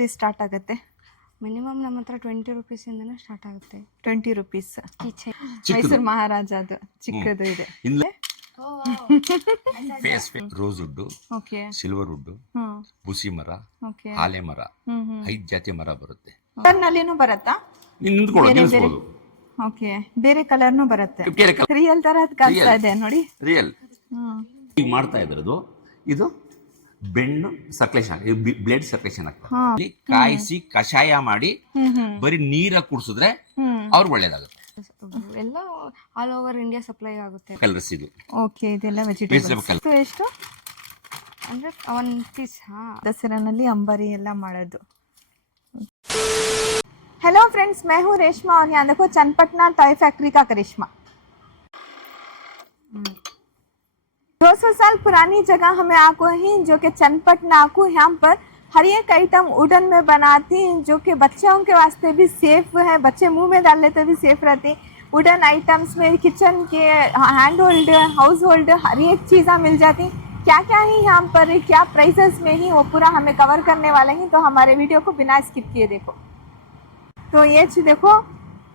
Rate start ಆಗುತ್ತೆ? Minimum ನಮ್ಮ ಹತ್ರ 20 ರೂಪೀಸಿಂದನೇ ಸ್ಟಾರ್ಟ್ ಆಗುತ್ತೆ. 20 ರೂಪೀಸ್. ಕಿಚನ್ ಮೈಸೂರು ಮಹಾರಾಜ ಅದು ಚಿಕ್ಕದು ಇದೆ. Rosewood, okay, silver wood, ಬುಸಿ ಮರ, ಓಕೆ, ಆಲೆ ಮರ, 5 ಜಾತಿ ಮರ ಬರುತ್ತೆ. ಕಲರ್ನಲ್ಲಿನೂ ಬರುತ್ತಾ? ನಿಲ್ಲಿಸ್ಬೋದು. ಓಕೆ, ಬೇರೆ ಕಲರ್ನು ಬರುತ್ತೆ. ಬೇರೆ colour. ರಿಯಲ್ ತರ ಕಾಣಿಸ್ತಾ ಇದೆ ನೋಡಿ. ರಿಯಲ್ ಈಗ ಮಾಡ್ತಾ ಇದ್ರದು ಇದು ಬೆಣ್ಣು ಸರ್ಕ್ಯುಲೇಷನ್, ಬ್ಲಡ್ ಸರ್ಕ್ಯುಲೇಷನ್ ಆಗ್ತದೆ. ಕಾಯಿಸಿ ಕಷಾಯ ಮಾಡಿ ಬರೀ ನೀರ ಕುಡಿಸಿದ್ರೆ ಅವ್ರಿಗೆ ಒಳ್ಳೇದಾಗುತ್ತೆ. ಎಲ್ಲ ಆಲ್ ಓವರ್ ಇಂಡಿಯಾ ಸಪ್ಲೈ ಆಗುತ್ತೆ. ಕಲರ್ಸ್ ಇದು. ಓಕೆ, ಇದೆಲ್ಲ ವೆಜಿಟೇಬಲ್ಸ್. ಎಷ್ಟು ಅಂದ್ರೆ 1 ಪೀಸ್. दशहराನಲ್ಲಿ अंबारी ಎಲ್ಲ ಮಾಡೋದು. हेलो फ्रेंड्स, मैं हूँ रेशमा और यहाँ देखो चन्नपटना टॉय फैक्ट्री का करिश्मा। 200 साल पुरानी जगह हमें आको ही जो कि चन्नपटना आको यहाँ पर हर एक आइटम वुडन में बनाती जो कि बच्चों के वास्ते भी सेफ है, बच्चे मुंह में डाल लेते भी सेफ रहती। वुडन आइटम्स में किचन के हैंड होल्ड, हाउस होल्ड हर एक चीज़ा मिल जाती। क्या क्या ही यहाँ पर क्या प्राइसेस में ही वो पूरा हमें कवर करने वाले हैं, तो हमारे वीडियो को बिना स्किप किए देखो। तो ये देखो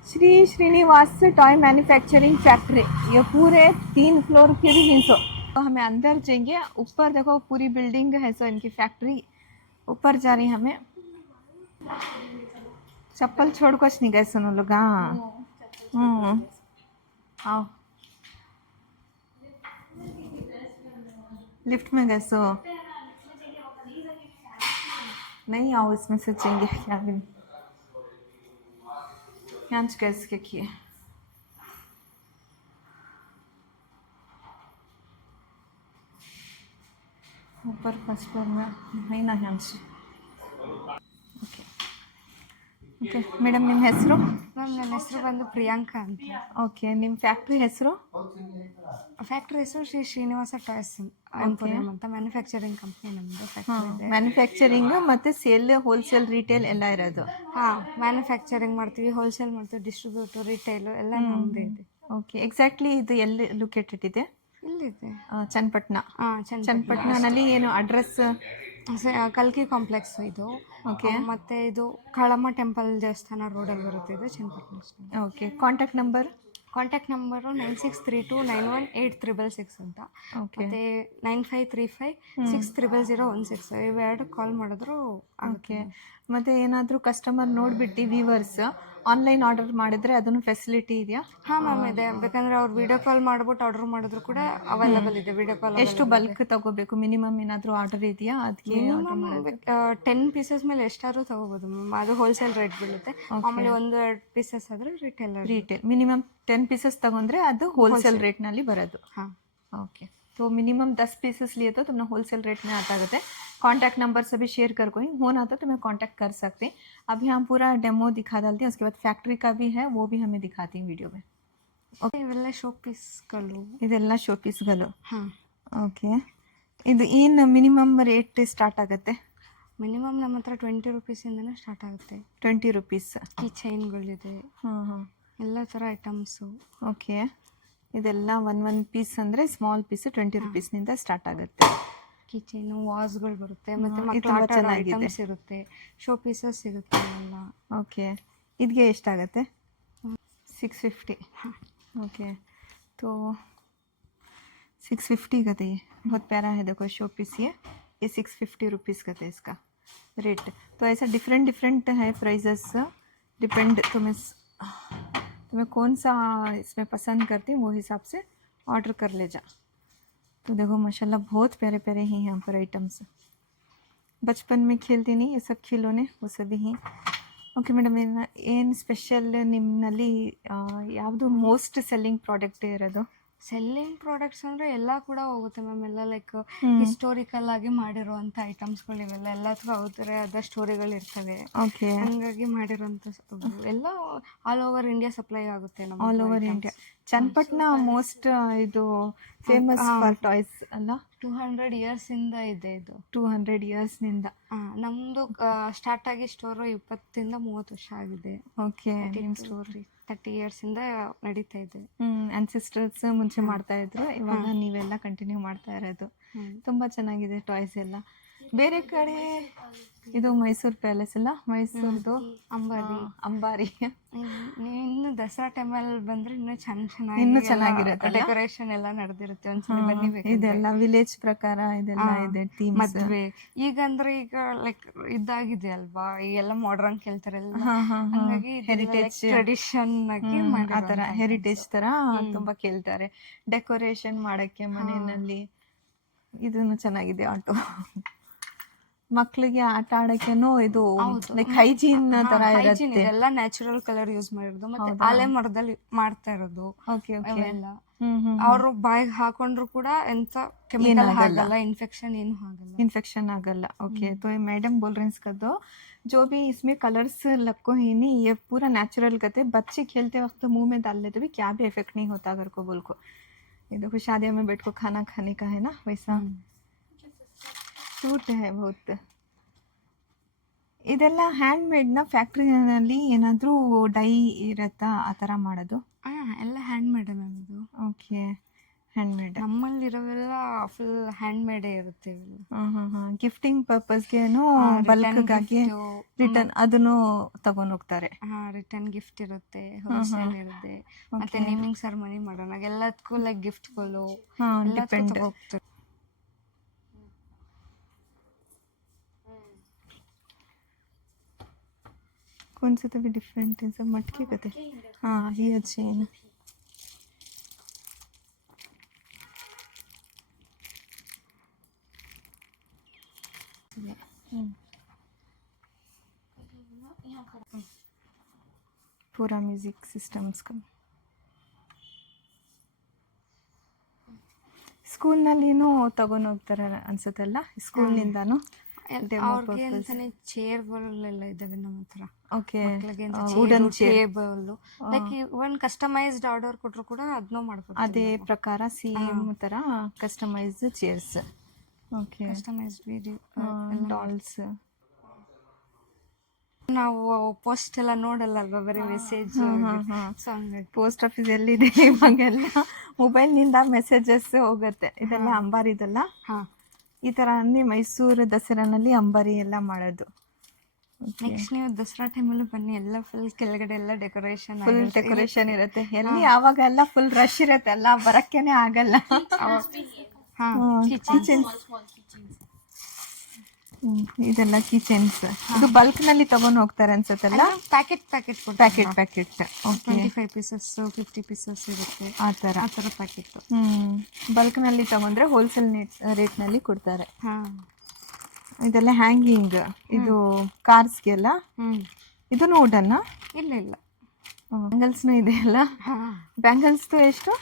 Shri Srinivas toy manufacturing factory, ये पूरे 3 फ्लोर के भी हिस्सों। तो हमें अंदर जाएंगे, ऊपर देखो पूरी बिल्डिंग है, सो इनकी फैक्ट्री ऊपर जा रही हमें। चप्पल छोड़ कुछ नहीं गए सुनो लोग। हाँ, आओ लिफ्ट में गए सो नहीं, आओ इसमें से जाएंगे। क्या भी कैसे किए ऊपर फर्स्ट फ्लोर में नहीं ना ह्यांच। ಓಕೆ ಓಕೆ ಮೇಡಮ್, ನಿಮ್ಮ ಹೆಸರು? ಮ್ಯಾಮ್ ನನ್ನ ಹೆಸರು ಬಂದು ಪ್ರಿಯಾಂಕಾ ಅಂತ. ಓಕೆ, ನಿಮ್ಮ ಫ್ಯಾಕ್ಟ್ರಿ ಹೆಸರು? ಫ್ಯಾಕ್ಟ್ರಿ ಹೆಸರು ಶ್ರೀ ಶ್ರೀನಿವಾಸ ಟಾಯ್ಸ್ ಎಂಪೋರಿಯಂ ಅಂತ ಮ್ಯಾನುಫ್ಯಾಕ್ಚರಿಂಗ್ ಕಂಪ್ನಿ ನಮ್ಮದು ಫ್ಯಾಕ್ಟ್ರಿ ಇದೆ. ಮ್ಯಾನುಫ್ಯಾಕ್ಚರಿಂಗ್ ಮತ್ತು ಸೇಲ್, ಹೋಲ್ಸೇಲ್, ರಿಟೇಲ್ ಎಲ್ಲ ಇರೋದು? ಹಾಂ, ಮ್ಯಾನುಫ್ಯಾಕ್ಚರಿಂಗ್ ಮಾಡ್ತೀವಿ, ಹೋಲ್ಸೇಲ್ ಮಾಡ್ತೀವಿ, ಡಿಸ್ಟ್ರಿಬ್ಯೂಟರ್, ರಿಟೇಲು ಎಲ್ಲ ನಮ್ಮದೇ ಇದೆ. ಓಕೆ, ಎಕ್ಸಾಕ್ಟ್ಲಿ ಇದು ಎಲ್ಲಿ ಲೊಕೇಟೆಡ್ ಇದೆ? ಇಲ್ಲಿದೆ ಚನ್ನಪಟ್ಟಣ. ಹಾಂ, ಚನ್ನಪಟ್ಟಣನಲ್ಲಿ ಏನು ಅಡ್ರೆಸ್? ಕಲ್ಕಿ ಕಾಂಪ್ಲೆಕ್ಸ್ ಇದು. ಓಕೆ, ಮತ್ತು ಇದು ಕಾಳಮ್ಮ ಟೆಂಪಲ್ ದೇವಸ್ಥಾನ ರೋಡಲ್ಲಿ ಬರುತ್ತೆ, ಇದು Channapatna. Okay, contact number? Contact number 9632918366 ಅಂತ. ಓಕೆ, ಮತ್ತು 9535600016 ಇವೆರಡು ಕಾಲ್ ಮಾಡಿದ್ರು. ಓಕೆ, ಮತ್ತು ಏನಾದರೂ ಕಸ್ಟಮರ್ ನೋಡಿಬಿಟ್ಟು ವ್ಯೂವರ್ಸ್ ಆನ್ಲೈನ್ ಆರ್ಡರ್ ಮಾಡಿದ್ರೆ ಅದನ್ನು ಫೆಸಿಲಿಟಿ ಇದೆಯಾ? ಹಾಂ ಮ್ಯಾಮ್, ಇದೆ. ಬೇಕಂದ್ರೆ ಅವ್ರು ವಿಡಿಯೋ ಕಾಲ್ ಮಾಡ್ಬಿಟ್ಟು ಆರ್ಡರ್ ಮಾಡಿದ್ರು ಕೂಡ ಅವೈಲೇಬಲ್ ಇದೆ. ವಿಡಿಯೋ ಕಾಲ್ ಎಷ್ಟು ಬಲ್ಕ್ ತಗೋಬೇಕು? ಮಿನಿಮಮ್ ಏನಾದರೂ ಆರ್ಡರ್ ಇದೆಯಾ? ಅದಕ್ಕೆ 10 ಪೀಸಸ್ ಮೇಲೆ ಎಷ್ಟಾದ್ರೂ ತಗೋಬೋದು ಮ್ಯಾಮ್, ಅದು ಹೋಲ್ಸೇಲ್ ರೇಟ್ ಬೀಳುತ್ತೆ. ಆಮೇಲೆ 1-2 ಪೀಸಸ್ ಆದರೆ ರಿಟೇಲ್ ಮಿನಿಮಮ್ 10 पीसेस तगोंड्रे ಅದು होलसेल रेट ನಲ್ಲಿ ಬರೋದು. हाँ, ओके, तो मिनिमम 10 पीसेस लिए तो तुमने होलसेल रेट में आता है। कॉन्टैक्ट नंबर से भी शेयर कर कोई होना तो तुम्हें कॉन्टैक्ट कर सकते हैं। अभी हम पूरा डेमो दिखा डालते हैं, उसके बाद फैक्ट्री का भी है वो भी हमें दिखाती हैं वीडियो में। ओके, इवेल्ला शो पीस्ಗಳು, ಇದೆಲ್ಲ ಶೋ ಪೀಸ್ಗಳು. ಹಾಂ, ಓಕೆ, ಇದು ಏನು ಮಿನಿಮಮ್ ರೇಟ್ ಸ್ಟಾರ್ಟ್ ಆಗುತ್ತೆ? ಮಿನಿಮಮ್ ನಮ್ಮ ಹತ್ರ 20 ರೂಪೀಸಿಂದನೇ ಸ್ಟಾರ್ಟ್ ಆಗುತ್ತೆ. 20 ರೂಪೀಸ್. ಕೀ ಚೈನ್ಗಳಿದೆ, ಎಲ್ಲ ಥರ ಐಟಮ್ಸು. ಓಕೆ, ಇದೆಲ್ಲ ಒನ್ ಪೀಸ್ ಅಂದರೆ ಸ್ಮಾಲ್ ಪೀಸ್ 20 ರೂಪೀಸ್ನಿಂದ ಸ್ಟಾರ್ಟ್ ಆಗುತ್ತೆ. ಕೀ ಚೈನು, ವಾಸ್ಗಳು ಬರುತ್ತೆ, ಮತ್ತು ಮಕ್ಕಳ ಆಟ ಆಡೋ ಐಟಮ್ಸ್ ಇರುತ್ತೆ, ಶೋ ಪೀಸಸ್ ಇರುತ್ತೆ ಎಲ್ಲ. ಓಕೆ, ಇದಕ್ಕೆ ಎಷ್ಟಾಗುತ್ತೆ? 650. ओके, तो 650 का था ये, बहुत प्यारा है। देखो शो पीस ये 650 रुपीज़ का था इसका रेट। तो ऐसा डिफरेंट है प्राइजेस, डिपेंड तुम्हें कौन सा इसमें पसंद करती वो हिसाब से ऑर्डर कर ले जा। तो देखो माशाल्लाह बहुत प्यारे प्यारे हैं यहाँ पर आइटम्स। बचपन में खेलती नहीं ये सब खिलौने वो सभी हैं। ಓಕೆ ಮೇಡಮ್, ಏನು ಸ್ಪೆಷಲ್ ನಿಮ್ಮಲ್ಲಿ ಯಾವುದು ಮೋಸ್ಟ್ ಸೆಲ್ಲಿಂಗ್ ಪ್ರಾಡಕ್ಟ್ ಇರೋದು? ಸೆಲ್ಲಿಂಗ್ ಪ್ರಾಡಕ್ಟ್ಸ್ ಅಂದರೆ ಎಲ್ಲ ಕೂಡ ಹೋಗುತ್ತೆ ಮ್ಯಾಮ್, ಎಲ್ಲ ಲೈಕ್ ಹಿಸ್ಟೋರಿಕಲ್ ಆಗಿ ಮಾಡಿರುವಂಥ ಐಟಮ್ಸ್ಗಳು ಇವೆಲ್ಲ ಎಲ್ಲದಕ್ಕೂ ಅವ್ರದ್ದೇ ಆದ ಸ್ಟೋರಿಗಳಿರ್ತವೆ. ಓಕೆ, ಹಂಗಾಗಿ ಮಾಡಿರೋಂಥ ಎಲ್ಲ ಆಲ್ ಓವರ್ ಇಂಡಿಯಾ ಸಪ್ಲೈ ಆಗುತ್ತೆ ನಮ್ಮ. All over India. Channapatna most ಇದು ಫೇಮಸ್ ಫಾರ್ ಟಾಯ್ಸ್ ಅಲ್ಲ? 200 ಇಯರ್ಸಿಂದ ಇದೆ ಇದು. 200 ಇಯರ್ಸ್ನಿಂದ. ನಮ್ಮದು ಸ್ಟಾರ್ಟ್ ಆಗಿ ಸ್ಟೋರು 20-30 ವರ್ಷ ಆಗಿದೆ. ಓಕೆ, ನಿಮ್ಮ ಸ್ಟೋರ್ 30 ಇಯರ್ಸಿಂದ ನಡೀತಾ ಇದೆ. ಆನ್ಸಿಸ್ಟರ್ಸ್ ಮುಂಚೆ ಮಾಡ್ತಾ ಇದ್ರು, ಇವಾಗ ನೀವೆಲ್ಲ ಕಂಟಿನ್ಯೂ ಮಾಡ್ತಾ ಇರೋದು. ತುಂಬ ಚೆನ್ನಾಗಿದೆ ಟಾಯ್ಸ್ ಎಲ್ಲ. ಬೇರೆ ಕಡೆ ಇದು ಮೈಸೂರು ಪ್ಯಾಲೇಸ್ ಅಲ್ಲ, ಮೈಸೂರ್ದು ಅಂಬಾರಿ. ಅಂಬಾರಿ ನೀವು ಇನ್ನು ದಸರಾ ಟೈಮಲ್ಲಿ ಬಂದ್ರೆ ಇನ್ನೂ ಇನ್ನೂ ಚೆನ್ನಾಗಿ ಚೆನ್ನಾಗಿರುತ್ತೆ ಅಲ್ಲ? ಡೆಕೋರೇಷನ್ ಎಲ್ಲ ನಡೆದಿರುತ್ತೆ. ಒಂದ್ಸಲ ಬನ್ನಿ ಬೇಕಾದ್ರೆ. ಇದೆಲ್ಲ ವಿಲೇಜ್ ಪ್ರಕಾರ ಇದೆಲ್ಲ ಇದೆ ಥೀಮ್ಸ್. ಮದ್ವೆ ಈಗಂದ್ರೆ ಈಗ ಲೈಕ್ ಇದಾಗಿದೆ ಅಲ್ವಾ, ಈಗೆಲ್ಲ ಮಾಡರ್ನ್ ಕೇಳ್ತಾರೆ ಎಲ್ಲ, ಹಂಗಾಗಿ ಹೆರಿಟೇಜ್ ಟ್ರೆಡಿಷನ್ ಆಗಿ ಆ ತರ ಹೆರಿಟೇಜ್ ತರ ತುಂಬಾ ಕೇಳ್ತಾರೆ ಡೆಕೋರೇಷನ್ ಮಾಡಕ್ಕೆ ಮನೆಯಲ್ಲಿ. ಇದನ್ನು ಚೆನ್ನಾಗಿದೆ ಆಟೋ. ಮಕ್ಳಿಗೆ ಆಟ ಆಡಕ್ಕೆನೂ ಇದು ಲೈಕ್ ಹೈಜೀನ್ ತರ ಇರುತ್ತೆ. ಎಲ್ಲ ನ್ಯಾಚುರಲ್ ಕಲರ್ ಯೂಸ್ ಮಾಡಿರೋದು, ಮತ್ತೆ ಆಲೆ ಮರದಲ್ಲಿ ಮಾಡ್ತಾ ಇರೋದು. Okay okay. ಅವೆಲ್ಲ ಅವರು ಬಾಯಿಗೆ ಹಾಕೊಂಡ್ರು ಕೂಡ ಎಂತ ಕೆಮಿಕಲ್ ಆಗಲ್ಲ, ಇನ್ಫೆಕ್ಷನ್ ಏನು ಆಗಲ್ಲ. इन्फेक्शन ಆಗಲ್ಲ. ओके, तो ये मैडम बोल रहे हैं इसका तो जो भी इसमें कलर्स लगो ही नहीं, ये पूरा नेचुरल कहते हैं. बच्चे खेलते वक्त मुंह में डाल लेते भी क्या भी इफेक्ट नहीं होता अगर को बोल को. ये देखो शादियों में बैठ को खाना खाने का है ना, वैसा ಕ್ಯೂಟ್ है बहुत. ಇದೆಲ್ಲ ಹ್ಯಾಂಡ್ ಮೇಡ್ನ ಫ್ಯಾಕ್ಟ್ರಿನಲ್ಲಿ ಏನಾದರೂ ಡೈ ಇರತ್ತಾ ಆ ಥರ ಮಾಡೋದು? ಎಲ್ಲ ಹ್ಯಾಂಡ್ ಮೇಡ್ ಮ್ಯಾಮ್ ಇದು. Okay, hand made. ನಮ್ಮಲ್ಲಿರೋವೆಲ್ಲ ಫುಲ್ ಹ್ಯಾಂಡ್ ಮೇಡೇ ಇರುತ್ತೆ ಇವೆಲ್ಲ. ಗಿಫ್ಟಿಂಗ್ ಪರ್ಪಸ್ಗೆನೂ ಬಲ್ಕ್ಗಾಗಿ ರಿಟರ್ನ್ ಅದನ್ನು ತಗೊಂಡು ಹೋಗ್ತಾರೆ. ರಿಟರ್ನ್ ಗಿಫ್ಟ್ ಇರುತ್ತೆ, ಹೋಲ್ಸೇಲ್ ಇರುತ್ತೆ, ಮತ್ತೆ ನೇಮಿಂಗ್ ಸೆರೆಮನಿ ಮಾಡೋಣ ಎಲ್ಲದಕ್ಕೂ ಲೈಕ್ ಗಿಫ್ಟ್ಗಳು ಡಿಪೆಂಡ್. ಹೋಗ್ತಾರೆ. कौन से तो भी डिफरेंट है सब मटके कहते. हाँ ये अच्छे हैं ना. पूरा म्यूजिक सिस्टम्स का ಸ್ಕೂಲ್ನಲ್ಲಿನೂ ತಗೊಂಡು ಹೋಗ್ತಾರೆ ಅನ್ಸುತ್ತಲ್ಲ, ಸ್ಕೂಲ್ನಿಂದಾನು ಅವ್ರಿಗೆ ಅಂತಾನೆ ಚೇರ್ಗಳೆಲ್ಲ ಇದಾವೆ ನಮ್ಮ ಹತ್ರ. ಓಕೆ, ವುಡನ್ ಟೇಬಲ್ ಲೈಕ್ ಒಂದು ಕಸ್ಟಮೈಸ್ಡ್ ಆರ್ಡರ್ ಕೊಟ್ಟರು ಕೂಡ ಅದನ್ನೂ ಮಾಡ್ಕೊಡ್ತೀವಿ. ಅದೇ ಪ್ರಕಾರ ಸೇಮ್ ತರ customised chairs. Okay, customised video dolls. ನಾವು ಪೋಸ್ಟ್ ಎಲ್ಲ ನೋಡಲ್ಲ ಅಲ್ವಾ, ಬರೀ ಮೆಸೇಜ್. ಪೋಸ್ಟ್ ಆಫೀಸ್ ಎಲ್ಲಿದೆ ಇವಾಗೆಲ್ಲ ಮೊಬೈಲ್ನಿಂದ ಮೆಸೇಜಸ್ ಹೋಗುತ್ತೆ. ಇದೆಲ್ಲ ಅಂಬಾರಿದಲ್ಲ. ಈ ತರ ಅಂದ್ರೆ ಮೈಸೂರು ದಸರಾನಲ್ಲಿ ಅಂಬಾರಿ ಎಲ್ಲ ಮಾಡೋದು. ನೆಕ್ಸ್ಟ್ ನೀವು ದಸರಾ ಟೈಮಲ್ಲಿ ಬನ್ನಿ, ಎಲ್ಲ ಫುಲ್ ಕೆಳಗಡೆ ಎಲ್ಲ ಡೆಕೋರೇಷನ್ ಫುಲ್ ಡೆಕೋರೇಷನ್ ಇರುತ್ತೆ. ಎಲ್ಲಿ ಆವಾಗ ಎಲ್ಲ ಫುಲ್ ರಶ್ ಇರುತ್ತೆ, ಎಲ್ಲ ಬರಕ್ಕೇನೆ ಆಗಲ್ಲ. ಇದೆಲ್ಲ ಕಿಚನ್ಸ್. ಇದು ಬಲ್ಕ್ ನಲ್ಲಿ ತಗೊಂಡು ಹೋಗ್ತಾರೆ ಅನ್ಸುತ್ತಲ್ಲ. ಪ್ಯಾಕೆಟ್ ಓಕೆ, 25 ಪೀಸಸ್ 50 ಪೀಸಸ್ ಇರುತ್ತೆ, ಆ ತರ ಪ್ಯಾಕೆಟ್. ಬಲ್ಕ್ ನಲ್ಲಿ ತಗೊಂಡ್ರೆ ಹೋಲ್ಸೇಲ್ ರೇಟ್ ನಲ್ಲಿ ಕೊಡ್ತಾರೆ. ಇದೆಲ್ಲ ಹ್ಯಾಂಗಿಂಗ್, ಇದು ಕಾರ್ಸ್ಗೆಲ್ಲ. ಇದನ್ನು ವುಡನ್ನ? ಇಲ್ಲ ಬ್ಯಾಂಗಲ್ಸ್ನು ಇದೆ ಅಲ್ಲ. ಬ್ಯಾಂಗಲ್ಸ್ದು ಎಷ್ಟು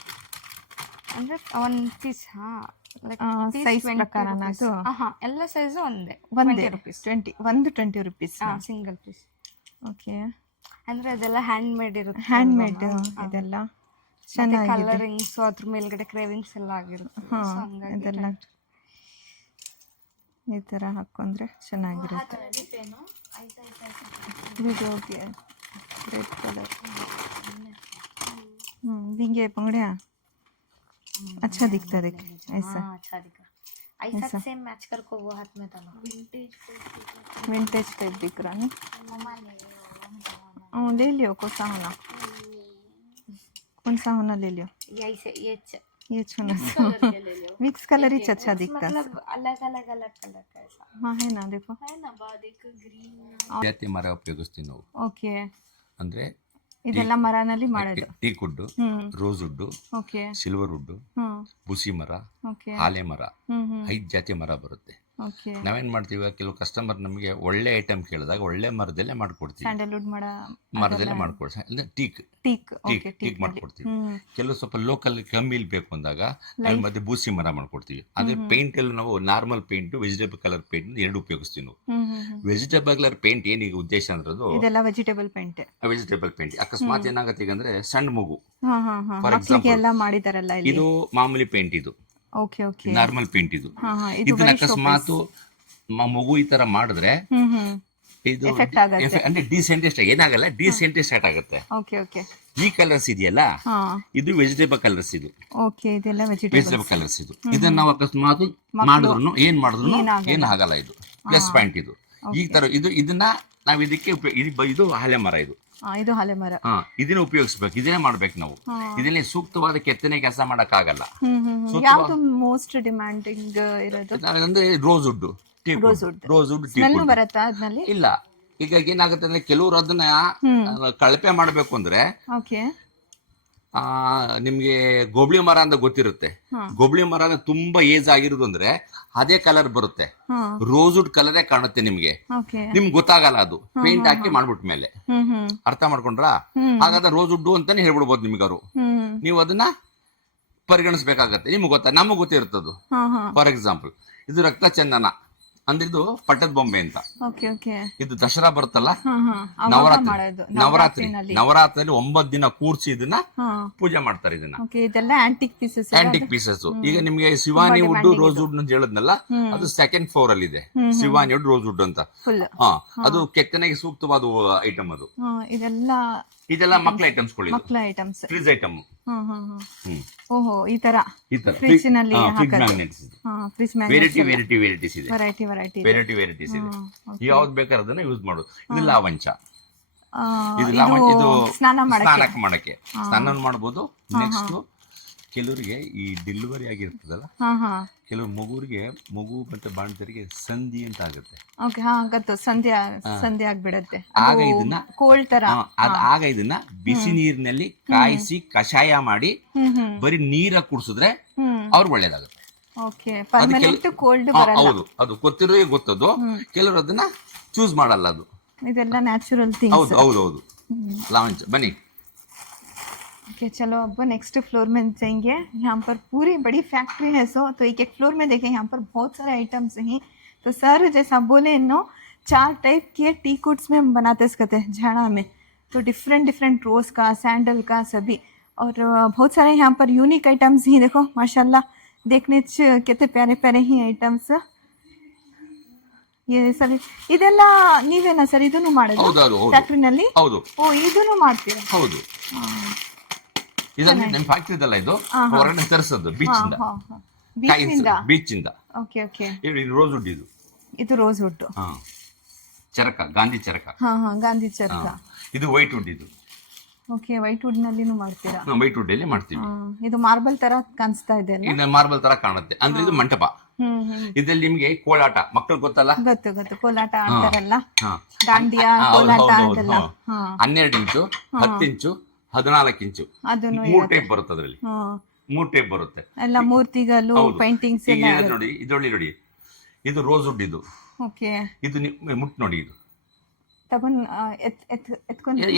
ಅಂದ್ರೆ ಒನ್ ಪೀಸ್ ಸೈಜ್ ಪ್ರಕಾರನ? ಅದು ಎಲ್ಲ ಸೈಜ್ ಒಂದೇ, ಒಂದೇ rupees. 20 rupees single piece. Okay, ಅಂದ್ರೆ ಅದೆಲ್ಲ ಹ್ಯಾಂಡ್ ಮೇಡ್ ಇರುತ್ತೆ. ಹ್ಯಾಂಡ್ ಮೇಡ್ ಇದೆಲ್ಲ ಚೆನ್ನಾಗಿದೆ. ಕಲರಿಂಗ್ಸ್ ಅದ್ರ ಮೇಲ್ಗಡೆ ಕ್ರೇವಿಂಗ್ಸ್ ಎಲ್ಲ ಆಗಿರುತ್ತೆ. ಇದೆಲ್ಲ ಈ ತರ ಹಾಕೊಂಡ್ರೆ ಚೆನ್ನಾಗಿರುತ್ತೆ. ವಿಡಿಯೋಗೆ ರೆಡ್ ಕಲರ್. विंगे पंगड़िया अच्छा दिखता है, ऐसा अच्छा दिखा, ऐसा सेम मैच कर को वो हाथ में था ना, विंटेज टाइप दिख रहा है. ले लियो कौन सा होना, कौन सा होना ले लियो. ये छूना मिक्स कलर ही अच्छा दिखता है, मतलब अलग अलग कलर का ऐसा. हाँ है ना, देखो है ना, बाद एक ग्रीन. ಜಾತಿ ಮರ ಉಪಯೋಗಿಸ್ತೀವಿ ನಾವು. ಓಕೆ, ಅಂದ್ರೆ ಇದೆಲ್ಲ ಮರನಲ್ಲಿ ಮಾಡೋದು. Teak wood, rosewood, okay, silver wood, ಬುಸಿ ಮರ, ಓಕೆ, ಆಲೆ ಮರ, 5 ಜಾತಿ ಮರ ಬರುತ್ತೆ. ಓಕೆ, ನಾವೇನ್ ಮಾಡ್ತೀವಿ, ಕೆಲವು ಕಸ್ಟಮರ್ ನಮಗೆ ಒಳ್ಳೆ ಐಟಮ್ ಕೇಳಿದಾಗ ಒಳ್ಳೆ ಮರದಲ್ಲೇ ಮಾಡ್ಕೊಡ್ತೀವಿ. ಸ್ಯಾಂಡಲ್ವುಡ್ ಮರದಲ್ಲೇ ಮಾಡ್ಕೊಡ್ತೀವಿ, ಅಂದ್ರೆ ಟೀಕ್ ಮಾಡ್ಕೊಡ್ತೀವಿ. ಕೆಲವು ಸ್ವಲ್ಪ ಲೋಕಲ್ ಕಮ್ಮಿಲ್ ಬೇಕು ಅಂದಾಗ ನಾವು ಮತ್ತೆ ಬೂಸಿ ಮರ ಮಾಡ್ಕೊಡ್ತೀವಿ. ಅದೇ ಪೇಂಟ್ ಅಲ್ಲಿ ನಾವು normal paint, vegetable colour paint ಎರಡು ಉಪಯೋಗಿಸ್ತೀವಿ ನಾವು. ವೆಜಿಟೇಬಲ್ ಕಲರ್ ಪೇಂಟ್ ಏನೀಗ ಉದ್ದೇಶ ಅಂದ್ರೆ ಇದೆಲ್ಲ ವೆಜಿಟೇಬಲ್ ಪೇಂಟ್ ಅಕಸ್ಮಾತ್ ಏನಾಗತ್ತೆ ಈಗ ಅಂದ್ರೆ ಸಣ್ಣ ಮಗು ಫಾರ್ ಎಕ್ಸಾಂಪಲ್ ಮಾಡಿದಾರಲ್ಲ, ಇದು ಮಾಮೂಲಿ ಪೇಂಟ್, ಇದು ಓಕೆ ಓಕೆ ನಾರ್ಮಲ್ ಪೇಂಟ್. ಇದು ಇದನ್ನ ಅಕಸ್ಮಾತ್ ಮಗು ಈ ತರ ಮಾಡಿದ್ರೆ ಇದು ಎಫೆಕ್ಟ್ ಆಗುತ್ತೆ. ಅಂದ್ರೆ ಡಿಸೆಂಟೆಸ್ಟ್ ಏನಾಗಲ್ಲ, ಡಿಸೆಂಟೆಸ್ಟ್ ಆಗುತ್ತೆ. Okay okay. ಈ ಕಲರ್ಸ್ ಇದೆಯಲ್ಲ, ಹಾ ಇದು ವೆಜಿಟೇಬಲ್ ಕಲರ್ಸ್. ಇದು ಓಕೆ, ಇದೆಲ್ಲ ವೆಜಿಟೇಬಲ್ ವೆಜಿಟೇಬಲ್ ಕಲರ್ಸ್. ಇದು ಇದನ್ನ ನಾವು ಅಕಸ್ಮಾತ್ ಮಾಡಿದ್ರು ಏನ್ ಮಾಡಿದ್ರು ಏನ್ ಆಗಲ್ಲ. ಇದು ಪ್ಲಸ್ ಪಾಯಿಂಟ್. ಇದು ಈ ತರ ಇದನ್ನ ನಾವ್ ಇದಕ್ಕೆ ಇದು ಹಳೆ ಮರ. ಇದು ಹಳೆ ಮರ. ಇದನ್ನ ಉಪಯೋಗಿಸ್ಬೇಕು, ಇದನ್ನೇ ಮಾಡ್ಬೇಕು ನಾವು. ಇದನ್ನೇ ಸೂಕ್ತವಾದ ಕೆತ್ತನೆ ಕೆಲಸ ಮಾಡಕ್ ಆಗಲ್ಲ. ಯಾವ್ದು ಮೋಸ್ಟ್ ಡಿಮ್ಯಾಂಡಿಂಗ್ ಇರೋದು ಅಂದ್ರೆ rosewood. Rosewood smell ಬರುತ್ತಾ ಅದ್ರಲ್ಲಿ? ಇಲ್ಲ. ಈಗ ಏನಾಗುತ್ತೆ ಅಂದ್ರೆ ಕೆಲವರು ಅದನ್ನ ಕಳಪೆ ಮಾಡ್ಬೇಕು ಅಂದ್ರೆ, ಓಕೆ, ನಿಮ್ಗೆ ಗೋಬಳಿ ಮರ ಅಂತ ಗೊತ್ತಿರುತ್ತೆ. ಗೋಬಳಿ ಮರ ಅಂದ್ರೆ ತುಂಬಾ ಏಜ್ ಆಗಿರೋದು ಅಂದ್ರೆ ಅದೇ ಕಲರ್ ಬರುತ್ತೆ. ರೋಸ್ ವುಡ್ ಕಲರೇ ಕಾಣುತ್ತೆ ನಿಮ್ಗೆ. ನಿಮ್ಗೆ ಗೊತ್ತಾಗಲ್ಲ, ಅದು ಪೇಂಟ್ ಹಾಕಿ ಮಾಡ್ಬಿಟ್ಮೇಲೆ. ಅರ್ಥ ಮಾಡ್ಕೊಂಡ್ರಾ? ಹಾಗಾದ್ರೆ ರೋಸ್ ವುಡ್ ಅಂತಾನೆ ಹೇಳ್ಬಿಡ್ಬೋದು ನಿಮ್ಗೆ ಅವರು. ನೀವು ಅದನ್ನ ಪರಿಗಣಿಸ್ಬೇಕಾಗತ್ತೆ. ನಿಮ್ಗೆ ನಮಗ್ ಗೊತ್ತಿರ್ತದ್ದು. ಫಾರ್ ಎಕ್ಸಾಂಪಲ್, ಇದು ರಕ್ತ ಚಂದನ ಅಂದ್ರೆ ಇದು ಪಟ್ಟದ ಬೊಂಬೆ ಅಂತ. ಇದು ದಸರಾ ಬರುತ್ತಲ್ಲ, ನವರಾತ್ರಿಯಲ್ಲಿ 9 ದಿನ ಕೂರ್ಸಿ ಇದನ್ನ ಪೂಜೆ ಮಾಡ್ತಾರೆ. ಇದನ್ನ ಆಂಟಿಕ್ ಪೀಸಸ್. ಈಗ ನಿಮ್ಗೆ ಶಿವಾನಿ ವುಡ್, ರೋಸ್ ವುಡ್ ಅಂತ ಹೇಳಿದ್ನಲ್ಲ, ಅದು ಸೆಕೆಂಡ್ ಫ್ಲೋರ್ ಅಲ್ಲಿ ಇದೆ. ಶಿವಾನಿ ವುಡ್, ರೋಸ್ ವುಡ್ ಅಂತ. ಅದು ಕೆತ್ತನೆಗೆ ಸೂಕ್ತವಾದ ಐಟಮ್. ಅದು ಇದೆಲ್ಲ ಮಕ್ಕಳ ಐಟಮ್ಸ್, ಫ್ರಿಜ್ ಐಟಮ್. ಓಹೋ, ಈ ತರ ಫ್ರಿಜ್ ನಲ್ಲಿ ವೆರೈಟೀಸ್ ಇದೆ. ಯಾವ್ದು ಬೇಕಾದ್ರೆ ಅದನ್ನ ಯೂಸ್ ಮಾಡೋದು. ಇದು ಲಾವಂಚ. ಇದು ಸ್ನಾನ ಮಾಡಕ್ಕೆ ಸ್ನಾನ ಮಾಡ್ಬೋದು. ನೆಕ್ಸ್ಟ್ ಕೆಲವರಿಗೆ ಈ ಡೆಲಿವರಿ ಆಗಿರ್ತದಲ್ಲ, ಕೆಲವು ಮಗು ಮತ್ತೆ ಬಾಣಂತರಿಗೆ ಸಂಧಿ ಅಂತ ಆಗುತ್ತೆ. ಸಂಧಿ ಆಗ್ಬಿಡತ್ತೆ. ಆಗ ಇದನ್ನ ಕೋಲ್ಡ್ ತರ ಆಗ ಇದನ್ನ ಬಿಸಿ ನೀರಿನಲ್ಲಿ ಕಾಯಿಸಿ ಕಷಾಯ ಮಾಡಿ ಬರೀ ನೀರ ಕುಡಿಸಿದ್ರೆ ಅವ್ರಿಗೆ ಒಳ್ಳೇದಾಗುತ್ತೆ. ಹೌದು, ಅದು ಗೊತ್ತದು. ಕೆಲವರು ಅದನ್ನ ಚೂಸ್ ಮಾಡಲ್ಲ. ಅದು ಇದೆಲ್ಲ ನ್ಯಾಚುರಲ್ ಥಿಂಗ್ಸ್. ಹೌದು. ಲಾವಂಚ. ಬನ್ನಿ. ओके, चलो अब नेक्स्ट फ्लोर में जाएंगे. यहाँ पर पूरी बड़ी फैक्ट्री है. तो एक फ्लोर में देखें, यहाँ पर बहुत सारे आइटम्स हैं. तो सर जैसा बोले, 4 टाइप के टी कुड्स में हम बनाते सकते हैं झाड़ा में. तो डिफरेंट रोज़ का, सैंडल का, सभी. और बहुत सारे यहाँ पर यूनिक आइटम्स ही. देखो माशाल्लाह, देखने कितने प्यारे प्यारे ही आइटम्स. ಸರಿ, ಇದೆಲ್ಲ ನೀವೇನಾ ಸರ್ ಇದನ್ನು ಮಾಡೋದು ಫ್ಯಾಕ್ಟ್ರಿನಲ್ಲಿ? ಹೌದು. ಓ, ಇದನ್ನು ಮಾಡ್ತೀರಾ? ಹೌದು. ಇದನ್ನ ನಮ್ಮ ಫ್ಯಾಕ್ಟರಿ ಇದಲ್ಲ, ಇದು ಹೊರಗಡೆ ತರಿಸೋದು ಬೀಚಿಂದ. Okay okay. ಇದು ರೋಸ್ ವುಡ್. ಇದು ರೋಸ್ ವುಡ್. ಚರಕ, ಗಾಂಧಿ ಚರಕ. ಗಾಂಧಿ ಚರಕ. ಇದು ವೈಟ್ ವುಡ್. ಇದು ಓಕೆ, ವೈಟ್ ವುಡ್ ನಲ್ಲಿನೂ ಮಾಡ್ತೀರಾ? ವೈಟ್ ವುಡ್ ಅಲ್ಲಿ ಮಾಡ್ತೀವಿ. ಇದು ಮಾರ್ಬಲ್ ತರ ಕಾಣಿಸ್ತಾ ಇದೆ ಅಲ್ಲ? ಇದು ಮಾರ್ಬಲ್ ತರ ಕಾಣುತ್ತೆ. ಅಂದ್ರೆ ಇದು ಮಂಟಪ. ಇದ್ರಲ್ಲಿ ನಿಮ್ಗೆ ಕೋಲಾಟ ಮಕ್ಕಳು ಗೊತ್ತಲ್ಲ? ಗೊತ್ತು. ಕೋಲಾಟ ಆಡ್ತಾರಲ್ಲ, ದಾಂಡಿಯಾ ಕೋಲಾಟ ಅದೆಲ್ಲ. 12 ಇಂಚು, 10 ಇಂಚು, 14 ಇಂಚು, 3 ಟೈಪ್ ಬರುತ್ತೆ. ಅದ್ರಲ್ಲಿ 3 ಟೈಪ್ ಬರುತ್ತೆ. ಎಲ್ಲ ಮೂರ್ತಿಗಳು, ಪೇಂಟಿಂಗ್ಸ್ ಎಲ್ಲ ನೋಡಿ. ನೋಡಿ, ಇದು ರೋಸ್ ವುಡ್. ಇದು ಓಕೆ. ಇದು ಮುಟ್ ನೋಡಿ. ಇದು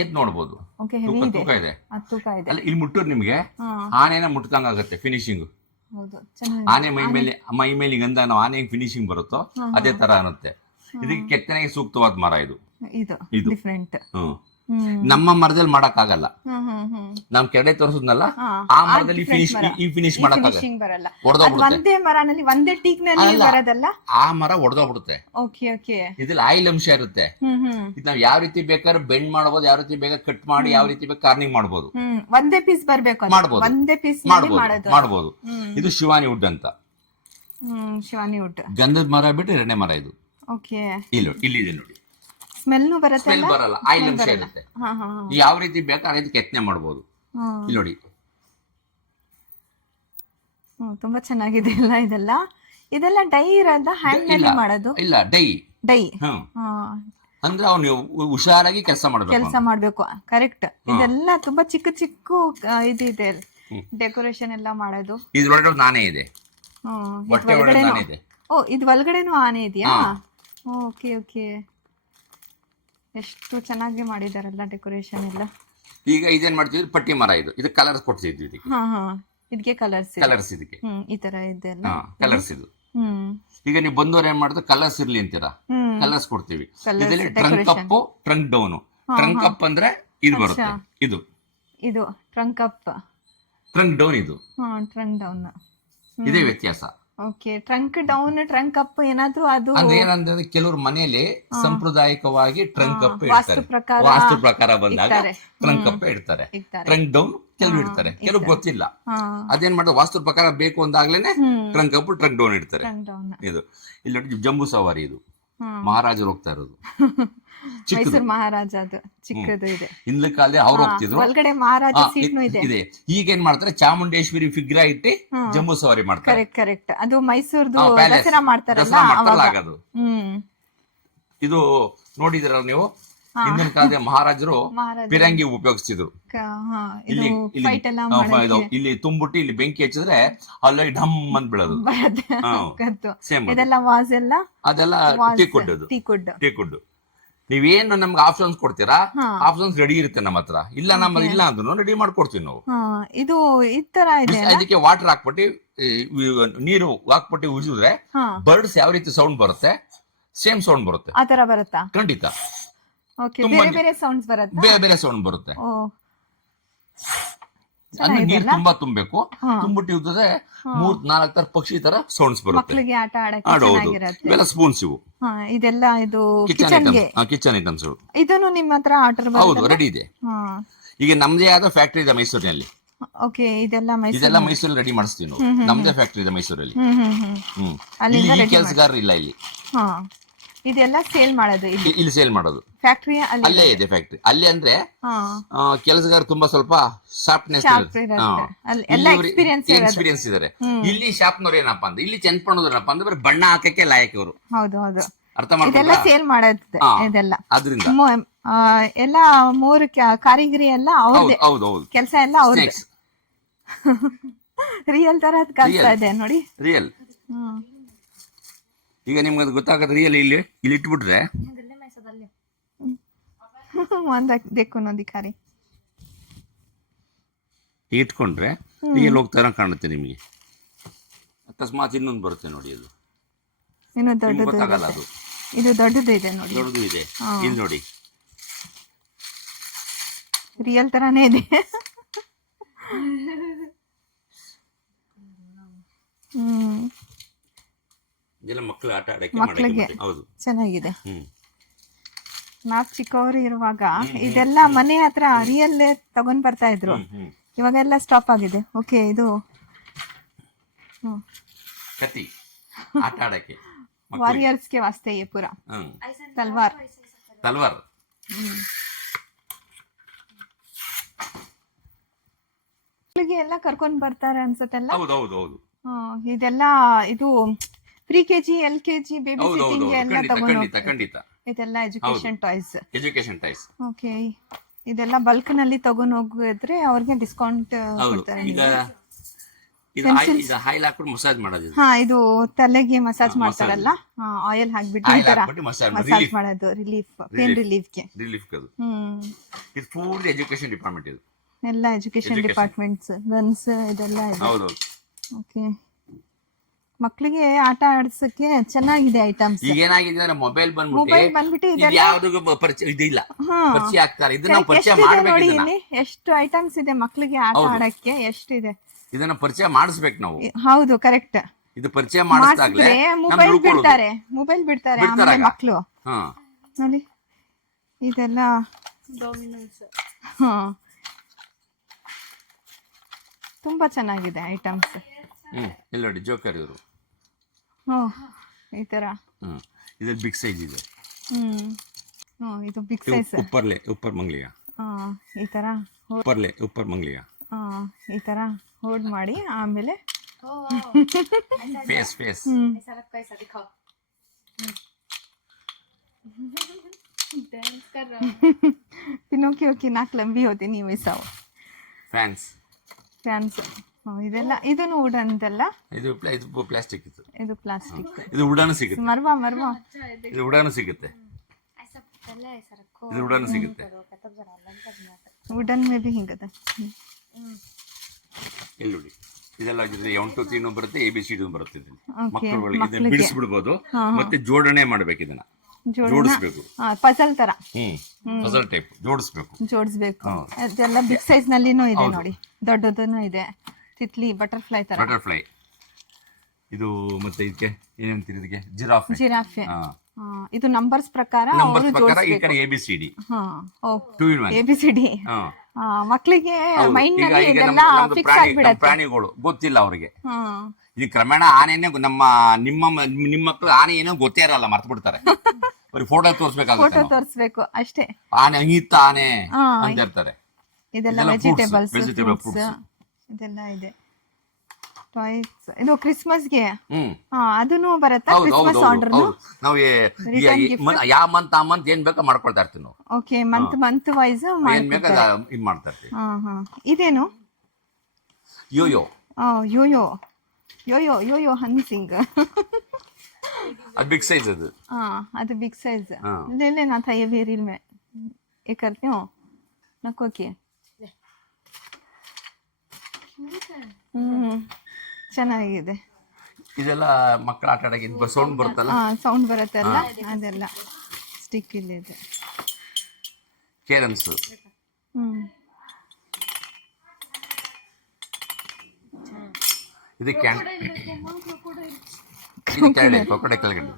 ಎತ್ ನೋಡ್ಬೋದು. ತೂಕ ಇದೆ. ಇಲ್ಲಿ ಮುಟ್ಟೋದು ನಿಮ್ಗೆ ಆನೆನ ಮುಟ್ದಂಗ ಆಗುತ್ತೆ. ಫಿನಿಶಿಂಗ್ ಆನೆ ಮೈ ಮೇಲೆ ಗಂಧ ನಾವು ಆನೆ ಫಿನಿಶಿಂಗ್ ಬರುತ್ತೋ ಅದೇ ತರ ಅನ್ನುತ್ತೆ. ಇದಕ್ಕೆ ಕೆತ್ತನೆಗೆ ಸೂಕ್ತವಾದ ಮರ. ಇದು ಡಿಫರೆಂಟ್. ನಮ್ಮ ಮರದಲ್ಲಿ ಮಾಡಕ್ ಆಗಲ್ಲ. ನಮ್ ಕೆಳಗೆ ತೋರಿಸಿದ್ನಲ್ಲ, ಆ ಮರದಲ್ಲಿ ಫಿನಿಶ್ ಮಾಡಕ್ ಆಗಲ್ಲ. ಒಂದೇ ಮರನಲ್ಲಿ ಒಂದೇ ಟೀಕ್ ನಲ್ಲಿ ಬರೋದಲ್ಲ, ಆ ಮರ ಒಡೆದೋಗ್ಬಿಡುತ್ತೆ. ಇದ್ರಲ್ಲಿ ಆಯಿಲ್ ಅಂಶ ಇರುತ್ತೆ. ಇದು ನಾವ್ ಯಾವ ರೀತಿ ಬೇಕಾದ್ರೆ ಬೆಂಡ್ ಮಾಡಬಹುದು, ಯಾವ ರೀತಿ ಬೇಕಾದ್ರೆ ಕಟ್ ಮಾಡಿ, ಯಾವ ರೀತಿ ಬೇಕಾದ್ರೆ ಕಾರ್ನಿಂಗ್ ಮಾಡಬಹುದು. ಒಂದೇ ಪೀಸ್ ಬರ್ಬೇಕು, ಮಾಡಬಹುದು. ಇದು ಶಿವಾನಿ ವುಡ್ ಅಂತ. ಶಿವಾನಿ ವುಡ್ ಗಂಧದ ಮರ ಬಿಟ್ಟು 2ನೇ ಮರ ಇದು. ಇಲ್ಲಿದೆ ನೋಡಿ. ಸ್ಮೆಲ್ ಬರಲ್ಲ, ಆಯಿಲ್ ಅಂಶ ಇರುತ್ತೆ. ಯಾವ ರೀತಿ ಬೇಕಾ ಆ ರೀತಿ ಕೆತ್ತನೆ ಮಾಡಬಹುದು. ಇಲ್ಲಿ ನೋಡಿ, ತುಂಬಾ ಚೆನ್ನಾಗಿದೆ ಎಲ್ಲ. ಇದೆಲ್ಲ ಡೈ ಇರೋದ, ಹ್ಯಾಂಡ್ ನಲ್ಲಿ ಮಾಡೋದು? ಇಲ್ಲ, ಡೈ. ಅಂದ್ರೆ ಅವ್ನು ಹುಷಾರಾಗಿ ಕೆಲಸ ಮಾಡ್ಬೇಕು. ಕರೆಕ್ಟ್. ಇದೆಲ್ಲ ತುಂಬಾ ಚಿಕ್ಕ ಇದಿದೆ ಡೆಕೋರೇಷನ್ ಎಲ್ಲ ಮಾಡೋದು. ಇದ್ರೊಳಗಡೆ ನಾನೇ ಇದೆ. ಓ, ಇದು ಒಳಗಡೆನೂ ಆನೆ ಇದೆಯಾ? ಓಕೆ. ಎಷ್ಟು ಚೆನ್ನಾಗಿ ಮಾಡಿದಾರಲ್ಲ ಡೆಕೋರೇಷನ್ ಎಲ್ಲ. ಈಗ ಇದೇನ್ ಮಾಡ್ತಿದ್ವಿ, ಪಟ್ಟಿ ಮರ. ಇದು ಕಲರ್ಸ್ ಕೊಡ್ತಿದ್ವಿ. ಇದಕ್ಕೆ ಕಲರ್ಸ್ ಇದಕ್ಕೆ ಈ ತರ ಇದೆ ಕಲರ್ಸ್. ಇದು ಈಗ ನೀವು ಬಂದವ್ರು ಏನ್ ಮಾಡಿದ್ರೆ ಕಲರ್ಸ್ ಇರ್ಲಿ ಅಂತೀರಾ, ಕಲರ್ಸ್ ಕೊಡ್ತೀವಿ. ಇದರಲ್ಲಿ trunk up, trunk down. Trunk up ಅಂದ್ರೆ ಇದು ಬರುತ್ತೆ. ಇದು ಟ್ರಂಕ್ ಅಪ್, ಟ್ರಂಕ್ ಡೌನ್. ಇದು ಟ್ರಂಕ್ ಡೌನ್. ಇದೇ ವ್ಯತ್ಯಾಸ. Okay, trunk down trunk up ಏನಾದ್ರೂ ಅದು ಅಂದ್ರೆ ಏನಂದ್ರೆ ಕೆಲವ್ರು ಮನೆಯಲ್ಲಿ ಸಾಂಪ್ರದಾಯಿಕವಾಗಿ ಟ್ರಂಕ್ ಅಪ್ ವಾಸ್ತು ಇಡ್ತಾರೆ, ಪ್ರಕಾರ ವಾಸ್ತು ಪ್ರಕಾರ ಬಂದಾಗ ಇಡ್ತಾರೆ. ಟ್ರಂಕ್ ಅಪ್ ಇಡ್ತಾರೆ, ಇಡ್ತಾರೆ. ಟ್ರಂಕ್ ಡೌನ್ ಕೆಲವು ಇಡ್ತಾರೆ, ಕೆಲವು ಗೊತ್ತಿಲ್ಲ. ಹಾ, ಅದೇನ್ ಮಾಡೋದು, ವಾಸ್ತು ಪ್ರಕಾರ ಬೇಕು ಅಂದಾಗ್ಲೇನೆ ಟ್ರಂಕ್ ಅಪ್ ಟ್ರಂಕ್ ಡೌನ್ ಇಡ್ತಾರೆ. Trunk down. ಇದು ಇಲ್ಲಿ ನೋಡಿ ಜಂಬೂ ಸವಾರಿ, ಇದು ಹ್ಮ್. ಮಹಾರಾಜರು ಹೋಗ್ತಾ ಇರೋದು, ಚಿಕ್ಕದು. ಮೈಸೂರು ಮಹಾರಾಜ ಅದು ಚಿಕ್ಕದು ಇದೆ. ಹಿಂದಿನ ಕಾಲದಲ್ಲಿ ಅವ್ರು ಹೋಗ್ತಿದ್ರು. ಒಳಗಡೆ ಮಹಾರಾಜ ಆ, ಸೀಟ್ನು ಇದೆ. ಇದೆ. ಈಗ ಏನ್ ಮಾಡ್ತಾರೆ, ಚಾಮುಂಡೇಶ್ವರಿ ಫಿಗ್ರ ಇಟ್ಟು ಜಂಬೂ ಸವಾರಿ ಮಾಡ್ತಾರೆ. Correct correct. ಅದು ಮೈಸೂರ್ದು ಪ್ಯಾಲೇಸ್. ದಸರಾ ಮಾಡ್ತಾರಲ್ಲ ದಸರಾ ಮಾಡ್ತಾರಲ್ಲ ಅವಾಗ. ಆಗದು. ಹ್ಮ್. ಇದು ನೋಡಿದಿರ ನೀವು, ಹಿಂದಿನ ಕಾಲದ ಮಹಾರಾಜರು ಮಹಾರಾಜ ಪಿರಂಗಿ ಉಪಯೋಗಿಸ್ತಿದ್ರು. ಹಾ, ಇದು ಇಲ್ಲಿ ಫೈಟ್ ಎಲ್ಲ ಇದು ಮಾಡೋಕೆ ಇಲ್ಲಿ ತುಂಬಿಟ್ಟು ಇಲ್ಲಿ ಬೆಂಕಿ ಹಚ್ಚಿದ್ರೆ ಅಲ್ಲಿ ಢಮ್ ಅಂತ ಬೀಳೋದು. ಬರುತ್ತೆ. ಹಾ. ಗೊತ್ತು. Same ಅದು. ಇದೆಲ್ಲ ವಾಸ್ ಎಲ್ಲ ಅದೆಲ್ಲ ವಾಸ್ ಟೀಕುಡ್ಡು. ಟೀಕುಡ್. ಟೀಕುಡ್ಡು. ನೀವೇನು ನಮ್ಗೆ ಆಪ್ಷನ್ಸ್ ಕೊಡ್ತೀರಾ, ಹಾ. ಆಪ್ಷನ್ಸ್ ರೆಡಿ ಇರುತ್ತೆ ನಮ್ಮ ಹತ್ರ. ಇಲ್ಲ ನಮ್ಮ ಇಲ್ಲ ಅಂದ್ರೂ ರೆಡಿ ಮಾಡ್ಕೊಡ್ತೀವಿ ನಾವು. ಹಾ, ಇದು ಈ ತರ ಇದೆ ಅಲ್ಲ? ಅದಕ್ಕೆ ವಾಟರ್ ಹಾಕ್ಬಿಟ್ಟು ನೀರು ಹಾಕ್ಬಿಟ್ಟು ಉಜಿದ್ರೆ ಹಾ, ಬರ್ಡ್ಸ್ ಯಾವ ರೀತಿ ಸೌಂಡ್ ಬರುತ್ತೆ, ಸೇಮ್ ಸೌಂಡ್ ಬರುತ್ತೆ. ಆ ತರ ಬರುತ್ತಾ? ಖಂಡಿತ ಓಕೆ, ತುಂಬಾ ಬೇರೆ ಬೇರೆ ಸೌಂಡ್ಸ್ ಬರುತ್ತಾ? ಬೇರೆ ಬೇರೆ ಸೌಂಡ್ ಬರುತ್ತೆ. ಓ, ಅಂದ್ರೆ ನೀರ್ ಚೆನ್ನಾಗಿದೆಯಲ್ಲ? ತುಂಬಾ ತುಂಬಬೇಕು. ಹಾ. ತುಂಬಿಟ್ಟು ಇದ್ದದೆ 3-4 ತರ ಪಕ್ಷಿ ತರ ಸೌಂಡ್ಸ್ ಬರುತ್ತೆ. ಮಕ್ಳಿಗೆ ಆಟ ಆಡಕ್ಕೆ ಆಡೋದು. ಚೆನ್ನಾಗಿರತ್ತೆ. ಇವೆಲ್ಲ ಸ್ಪೂನ್ಸ್ ಇವು, ಹಾ, ಇದೆಲ್ಲ ಇದು ಕಿಚನ್ ಕಿಚನ್ಗೆ. ಐಟಮ್ಸ್. ಕಿಚನ್ ಐಟಮ್ಸ್ ಇದನ್ನು ನಿಮ್ಮ ಹತ್ರ ಆರ್ಡರ್ ಹೌದು, ಬರುತ್ತೆ? ರೆಡಿ ಇದೆ. ಹಾ, ಈಗ ನಮ್ದೇ ಆದ ಫ್ಯಾಕ್ಟರಿ ಇದೆ ಮೈಸೂರಿನಲ್ಲಿ. ಓಕೆ, ಇದೆಲ್ಲ ಮೈಸೂರು. ಇದೆಲ್ಲ ಮೈಸೂರಲ್ಲಿ ರೆಡಿ ಮಾಡಿಸ್ತೀವಿ ನಾವು. ನಮ್ದೇ ಫ್ಯಾಕ್ಟರಿ ಇದೆ ಮೈಸೂರಲ್ಲಿ. ಹ್ಮ್. ಅಲ್ಲಿಂದ ಇಲ್ಲಿ ready ಕೆಲಸಗಾರರು ಇಲ್ಲ ಇಲ್ಲಿ. ಹಾ, ಇದೆಲ್ಲ ಸೇಲ್ ಮಾಡೋದು ಇಲ್ಲಿ ಇಲ್ಲಿ ಸೇಲ್ ಮಾಡೋದು ಫ್ಯಾಕ್ಟರಿ ಅಲ್ಲಿ. ಅಲ್ಲೇ ಇದೆ ಫ್ಯಾಕ್ಟರಿ. ಅಲ್ಲಿ ಅಂದ್ರೆ ಹಾ, ಕೆಲಸಗಾರ ತುಂಬಾ ಸ್ವಲ್ಪ ಶಾರ್ಪ್ನೆಸ್ Sharp ಇರುತ್ತೆ. ಅಲ್ಲಿ ಎಲ್ಲ experience ಇರೋದು. ಎಕ್ಸ್ಪೀರಿಯನ್ಸ್ ಇದಾರೆ. ಇಲ್ಲಿ ಶಾಪ್ನವ್ರು ಏನಪ್ಪಾ ಅಂದ್ರೆ, ಇಲ್ಲಿ ಚಂದ್ಪಣ್ಣವ್ರು ಏನಪ್ಪಾ ಅಂದ್ರೆ ಬರೀ ಬಣ್ಣ ಹಾಕಕ್ಕೆ ಲಾಯಕ್ ಇವರು. ಹೌದು ಹೌದು. ಅರ್ಥ ಇದೆಲ್ಲ ಮಾಡ್ಕೊಂಡ್ರಾ? ಸೇಲ್ ಮಾಡೋದು ಹಾ. ಇದೆಲ್ಲ. ಅದ್ರಿಂದ ಎಲ್ಲ ಮೂರು ಕಾರಿಗಿರಿ ಎಲ್ಲ ಅವ್ರದೇ, ಹೌದು ಹೌದು. ಕೆಲಸ ಎಲ್ಲ ಅವ್ರದೇ. ರಿಯಲ್ ತರ ಕಲ್ಸ್ತಾ ಇದೆ ನೋಡಿ. ರಿಯಲ್. ಹ್ಮ್. ಈಗ ನಿಮ್ಗೆ ಅದು ಗೊತ್ತಾಗತ್ತೆ. ರಿಯಲ್ ಇಲ್ಲಿ ಇಟ್ಬಿಟ್ರೆ ಒಂದ್ देखो नो दिखा रही ಇಟ್ಕೊಂಡ್ರೆ ರಿಯಲ್ ಹೋಗ್ತಾರ ಕಾಣುತ್ತೆ ನಿಮಗೆ. ಅಕಸ್ಮಾತ್ ಇನ್ನೊಂದು ಬರುತ್ತೆ ನೋಡಿ, ಅದು ಇನ್ನು ನಿಮ್ಗೆ ದೊಡ್ಡದು ಗೊತ್ತಾಗಲ್ಲ. ಇರುತ್ತೆ. ಅದು ಇದು ದೊಡ್ಡದು ಇದೆ ನೋಡಿ, ದೊಡ್ಡದು ಇದೆ. ಇಲ್ಲಿ ನೋಡಿ, ರಿಯಲ್ ತರಾನೇ ಇದೆ. ಹ್ಮ್, ಇದೆಲ್ಲ ಮಕ್ಕಳು ಆಟ ಆಡಕ್ಕೆ ಮಕ್ಳಿಗೆ ಮಾಡಕ್ಕೆ. ಹೌದು. ಚೆನ್ನಾಗಿದೆ. ಹ್ಮ್. ನಾವ್ ಚಿಕ್ಕವರು ಇರುವಾಗ ಇದೆಲ್ಲ ಮನೆ ಹತ್ರ ರಿಯಲ್ ತಗೊಂಡ್ ಬರ್ತಾ ಇದ್ರು. ಹ್ಮ್. ಇವಾಗೆಲ್ಲ ಸ್ಟಾಪ್ ಆಗಿದೆ. ಓಕೆ, ಇದು ಕತ್ತಿ ಆಟ ಆಡಕ್ಕೆ ಮಕ್ಳಿಗೆ. ವಾರಿಯರ್ಸ್ ಗೆ ವಾಸ್ತೆ ये पूरा ಹ್ಮ್. तलवार. ತಲ್ವಾರ್. ಮಕ್ಕಳಿಗೆ ಎಲ್ಲ ಕರ್ಕೊಂಡ್ ಬರ್ತಾರೆ ಅನ್ಸತ್ತೆಲ್ಲ. ಹೌದು ಹೌದು ಹೌದು. ಇದೆಲ್ಲ ಇದು ಪ್ರಿ ಕೆಜಿ LKG ಬೇಬಿ ಹೌದು ಹೌದು ಸಿಟ್ಟಿಂಗ್ ಹೌದು. ಎಲ್ಲ ಖಂಡಿತ ತಗೊಂಡ್ ಖಂಡಿತ ಹೋಗ್ತಾರೆ. ಖಂಡಿತ. ಇದೆಲ್ಲ education toys. Education toys. Okay, ಇದೆಲ್ಲ ಬಲ್ಕ್ ನಲ್ಲಿ ತಗೊಂಡ್ ಹೋಗಿದ್ರೆ ಅವ್ರಿಗೆ ಡಿಸ್ಕೌಂಟ್ ಹೌದು. ಕೊಡ್ತಾರೆ. ಈಗ ಇದು ಆಯಿಲ್ ಹಾಕ್ಬಿಟ್ಟು ಮಸಾಜ್ ಮಾಡೋದು. ಹಾ, ಇದು ತಲೆಗೆ ಮಸಾಜ್ ಮಾಡ್ತಾರಲ್ಲ, ಆಯಿಲ್ ಹಾಕ್ಬಿಟ್ಟು ಈ ಆಯಿಲ್ ತರ ಹಾಕ್ಬಿಟ್ಟು ಮಸಾಜ್ ಮಸಾಜ್ ಮಾಡೋದು. ರಿಲೀಫ್, ಪೇನ್ ರಿಲೀಫ್ಗೆ. ರಿಲೀಫ್ ಅದು. ಹ್ಮ್, ಇದು ಪೂರ್ತಿ ಎಜುಕೇಶನ್ ಡಿಪಾರ್ಟ್ಮೆಂಟ್ ಇದು. ಎಲ್ಲ ಎಜುಕೇಶನ್ ಡಿಪಾರ್ಟ್ಮೆಂಟ್ಸ್, ಗನ್ಸ್ ಇದೆಲ್ಲ ಇದೆ. ಹೌದು. ಓಕೆ, ಮಕ್ಕಳಿಗೆ ಆಟ ಆಡ್ಸಕ್ಕೆ ಚೆನ್ನಾಗಿದೆ ಐಟಮ್ಸ್. ಈಗ ಏನಾಗಿದೆ ಅಂದ್ರೆ ಮೊಬೈಲ್ ಮೊಬೈಲ್ ಬಂದ್ಬಿಟ್ಟು ಇದು ಇದೆಲ್ಲ ಯಾವ್ದು ಪರಿಚಯ ಇದಿಲ್ಲ, ಹಾ. ಪರಿಚಯ ಆಗ್ತಾರೆ. ಇದನ್ನ ನಾವು ಪರಿಚಯ ಎಷ್ಟಿದೆ ಮಾಡ್ಬೇಕು. ನೋಡಿ, ಇದನ್ನ ಇಲ್ಲಿ ಎಷ್ಟು ಐಟಮ್ಸ್ ಇದೆ ಮಕ್ಕಳಿಗೆ ಆಟ ಹೌದು. ಆಡಕ್ಕೆ, ಎಷ್ಟಿದೆ. ಇದನ್ನ ಪರಿಚಯ ಮಾಡಿಸ್ಬೇಕು ನಾವು. ಹೌದು, ಕರೆಕ್ಟ್. ಇದು ಪರಿಚಯ ಮಾಡಿಸ್ದಾಗ್ಲೇ ಮೊಬೈಲ್ ಬಿಡ್ತಾರೆ, ಮೊಬೈಲ್ ಬಿಡ್ತಾರೆ ಬಿಡ್ತಾರೆ ಆಮೇಲೆ ಆಗ. ಮಕ್ಕಳು. ಹಾ. ನೋಡಿ ಇದೆಲ್ಲ. ಹಾ, ತುಂಬಾ ಚೆನ್ನಾಗಿದೆ ಐಟಮ್ಸ್. ಇಲ್ಲಿ ನೋಡಿ, ಜೋಕರ್ ಇವರು. ಈ ತರ. ಇದ್ರಲ್ಲಿ ಬಿಗ್ ಸೈಜ್ ಇದೆ. ಇದು ಬಿಗ್ ಸೈಜ್. ಉಪ್ಪರ್ ಮಂಗ್ಲಿಯ. ಈ ತರ ಉಪ್ಪರ್ ಮಂಗ್ಲಿಯ. ಈ ತರ ಹೋಲ್ಡ್ ಮಾಡಿ ಆಮೇಲೆ ಫೇಸ್ ಫೇಸ್. पिनोकियो की नाक लंबी होती नहीं वैसा वो. ಫ್ಯಾನ್ಸ್. ಫ್ಯಾನ್ಸ್. ಇದೆಲ್ಲ ಇದನ್ನು ವುಡನ್ ಇದೆಲ್ಲ. ಇದು ಪ್ಲಾಸ್ಟಿಕ್. ಇದು ಪ್ಲಾಸ್ಟಿಕ್. ಇದು ವುಡನ್ ಸಿಗುತ್ತೆ. ಮರ್ವಾ ಮರ್ವಾ. ಇದು ವುಡನ್ ಸಿಗುತ್ತೆ. ಇದು ವುಡನ್ ಸಿಗುತ್ತೆ. ವುಡನ್ ಮೇ ಬಿ ಹಿಂಗದ. ಇಲ್ಲಿ ನೋಡಿ, ಇದೆಲ್ಲ 1 2 3 ಬರುತ್ತೆ, ABCD ಬರುತ್ತೆ. Okay, ಮಕ್ಕಳುಗಳಿಗೆ ಇದನ್ನ ಬಿಡಿಸ್ಬಿಡ್ಬೋದು. ಮತ್ತೆ ಜೋಡಣೆ ಮಾಡ್ಬೇಕು, ಇದನ್ನ ಜೋಡಿಸ್ಬೇಕು. ಪಜಲ್ ತರ. ಪಜಲ್ ಟೈಪ್ ಜೋಡಿಸ್ಬೇಕು. ಅದೆಲ್ಲ ಬಿಗ್ ಸೈಜ್ ನಲ್ಲಿನೂ ಇದೆ ನೋಡಿ, ದೊಡ್ಡದೂ ಇದೆ. ತಿತ್ಲಿ, ಬಟರ್ಫ್ಲೈ ತರ. ಬಟರ್ಫ್ಲೈ. ಇದು ಮತ್ತೆ ಇದಕ್ಕೆ ಏನಂತೀರಿ ಇದಕ್ಕೆ ಜಿರಾಫೆ. ಜಿರಾಫೆ. ಹಾ. ಇದು ನಂಬರ್ಸ್ ಪ್ರಕಾರ ನಂಬರ್ಸ್ ಅವರು ಪ್ರಕಾರ ಈ ಜೋಡಿಸ್ಬೇಕು. ಕಡೆ ABCD. ಹಾ, ಓ, 2 in 1. ABCD. ಹಾ. ಮಕ್ಕಳಿಗೆ ಹೌದು. ಮೈಂಡ್ ಈಗ ನಲ್ಲಿ ಈಗ ಇದೆಲ್ಲ ನಮ್ದು ಫಿಕ್ಸ್ ಆಗ್ಬಿಡತ್ತೆ. ಪ್ರಾಣಿಗಳು ಗೊತ್ತಿಲ್ಲ ಅವ್ರಿಗೆ. ಹಾ, ಈಗ ಕ್ರಮೇಣ ಆನೆನೇ ನಿಮ್ಮ ಮಕ್ಕಳು ಆನೆ ಏನೋ ಗೊತ್ತೇ ಇರಲ್ಲ, ಮರ್ತು ಬಿಡ್ತಾರೆ. ಅವ್ರಿಗೆ ಫೋಟೋ ಫೋಟೋ ತೋರಿಸ್ಬೇಕಾಗುತ್ತೆ. ತೋರಿಸ್ಬೇಕು ಅಷ್ಟೇ. ಆನೆ ಹಿಂಗಿತ್ತ ಆನೆ ಹಾ. ಅಂತ ಇರ್ತಾರೆ. ಇದೆಲ್ಲ ಇದೆಲ್ಲ ವೆಜಿಟೇಬಲ್ಸ್, vegetable ಫ್ರೂಟ್ಸ್, fruits. ಇದೆಲ್ಲ ಇದೆ. ಟಾಯ್ಸ್ ಇದು ಕ್ರಿಸ್ಮಸ್ಗೆ ಹ್ಮ್. ಅದನ್ನು ಬರುತ್ತಾ? ಹೌದು ಹೌದು ಕ್ರಿಸ್ಮಸ್ ಹೌದು ಆರ್ಡರ್. ಹೌದು. ನಾವು Return gift. ಯಾವ ಮಂತ್ ಆ ಮಂತ್ ಏನ್ ಬೇಕೋ ಮಾಡ್ಕೊಳ್ತಾ ಇರ್ತೀವಿ ನಾವು. ಓಕೆ, ಮಂತ್ ವೈಸ್ ಏನ್ ಬೇಕೋ ಇದು ಮಾಡ್ತಾ ಇರ್ತೀವಿ. ಹಾ ಹಾ. ಇದೇನು? ಯೋಯೋ. ಯೋಯೋ ಯೋಯೋ ಯೋಯೋ ಹನ್ಸಿಂಗ್. ಅದು ಬಿಗ್ ಸೈಜ್ ಅದು. ಅದು ಬಿಗ್ ಸೈಜ್. हाँ. ले लेना था ये भी रील में ये करती हूँ नको की. ಚೆನ್ನಾಗಿದೆ. ಇದೆಲ್ಲ ಮಕ್ಕಳ ಆಟ ಆಡಕ್ಕೆ ಸೌಂಡ್ ಬರುತ್ತಲ್ಲ, ಸೌಂಡ್ ಬರುತ್ತಲ್ಲ, ಅದೆಲ್ಲ ಸ್ಟಿಕ್ ಇಲ್ಲಿದೆ. ಕೇರಮ್ಸ್. ಇದು ಕೆಳಗಡೆ ಪಕೋಡೆ ಕೆಳಗಡೆ.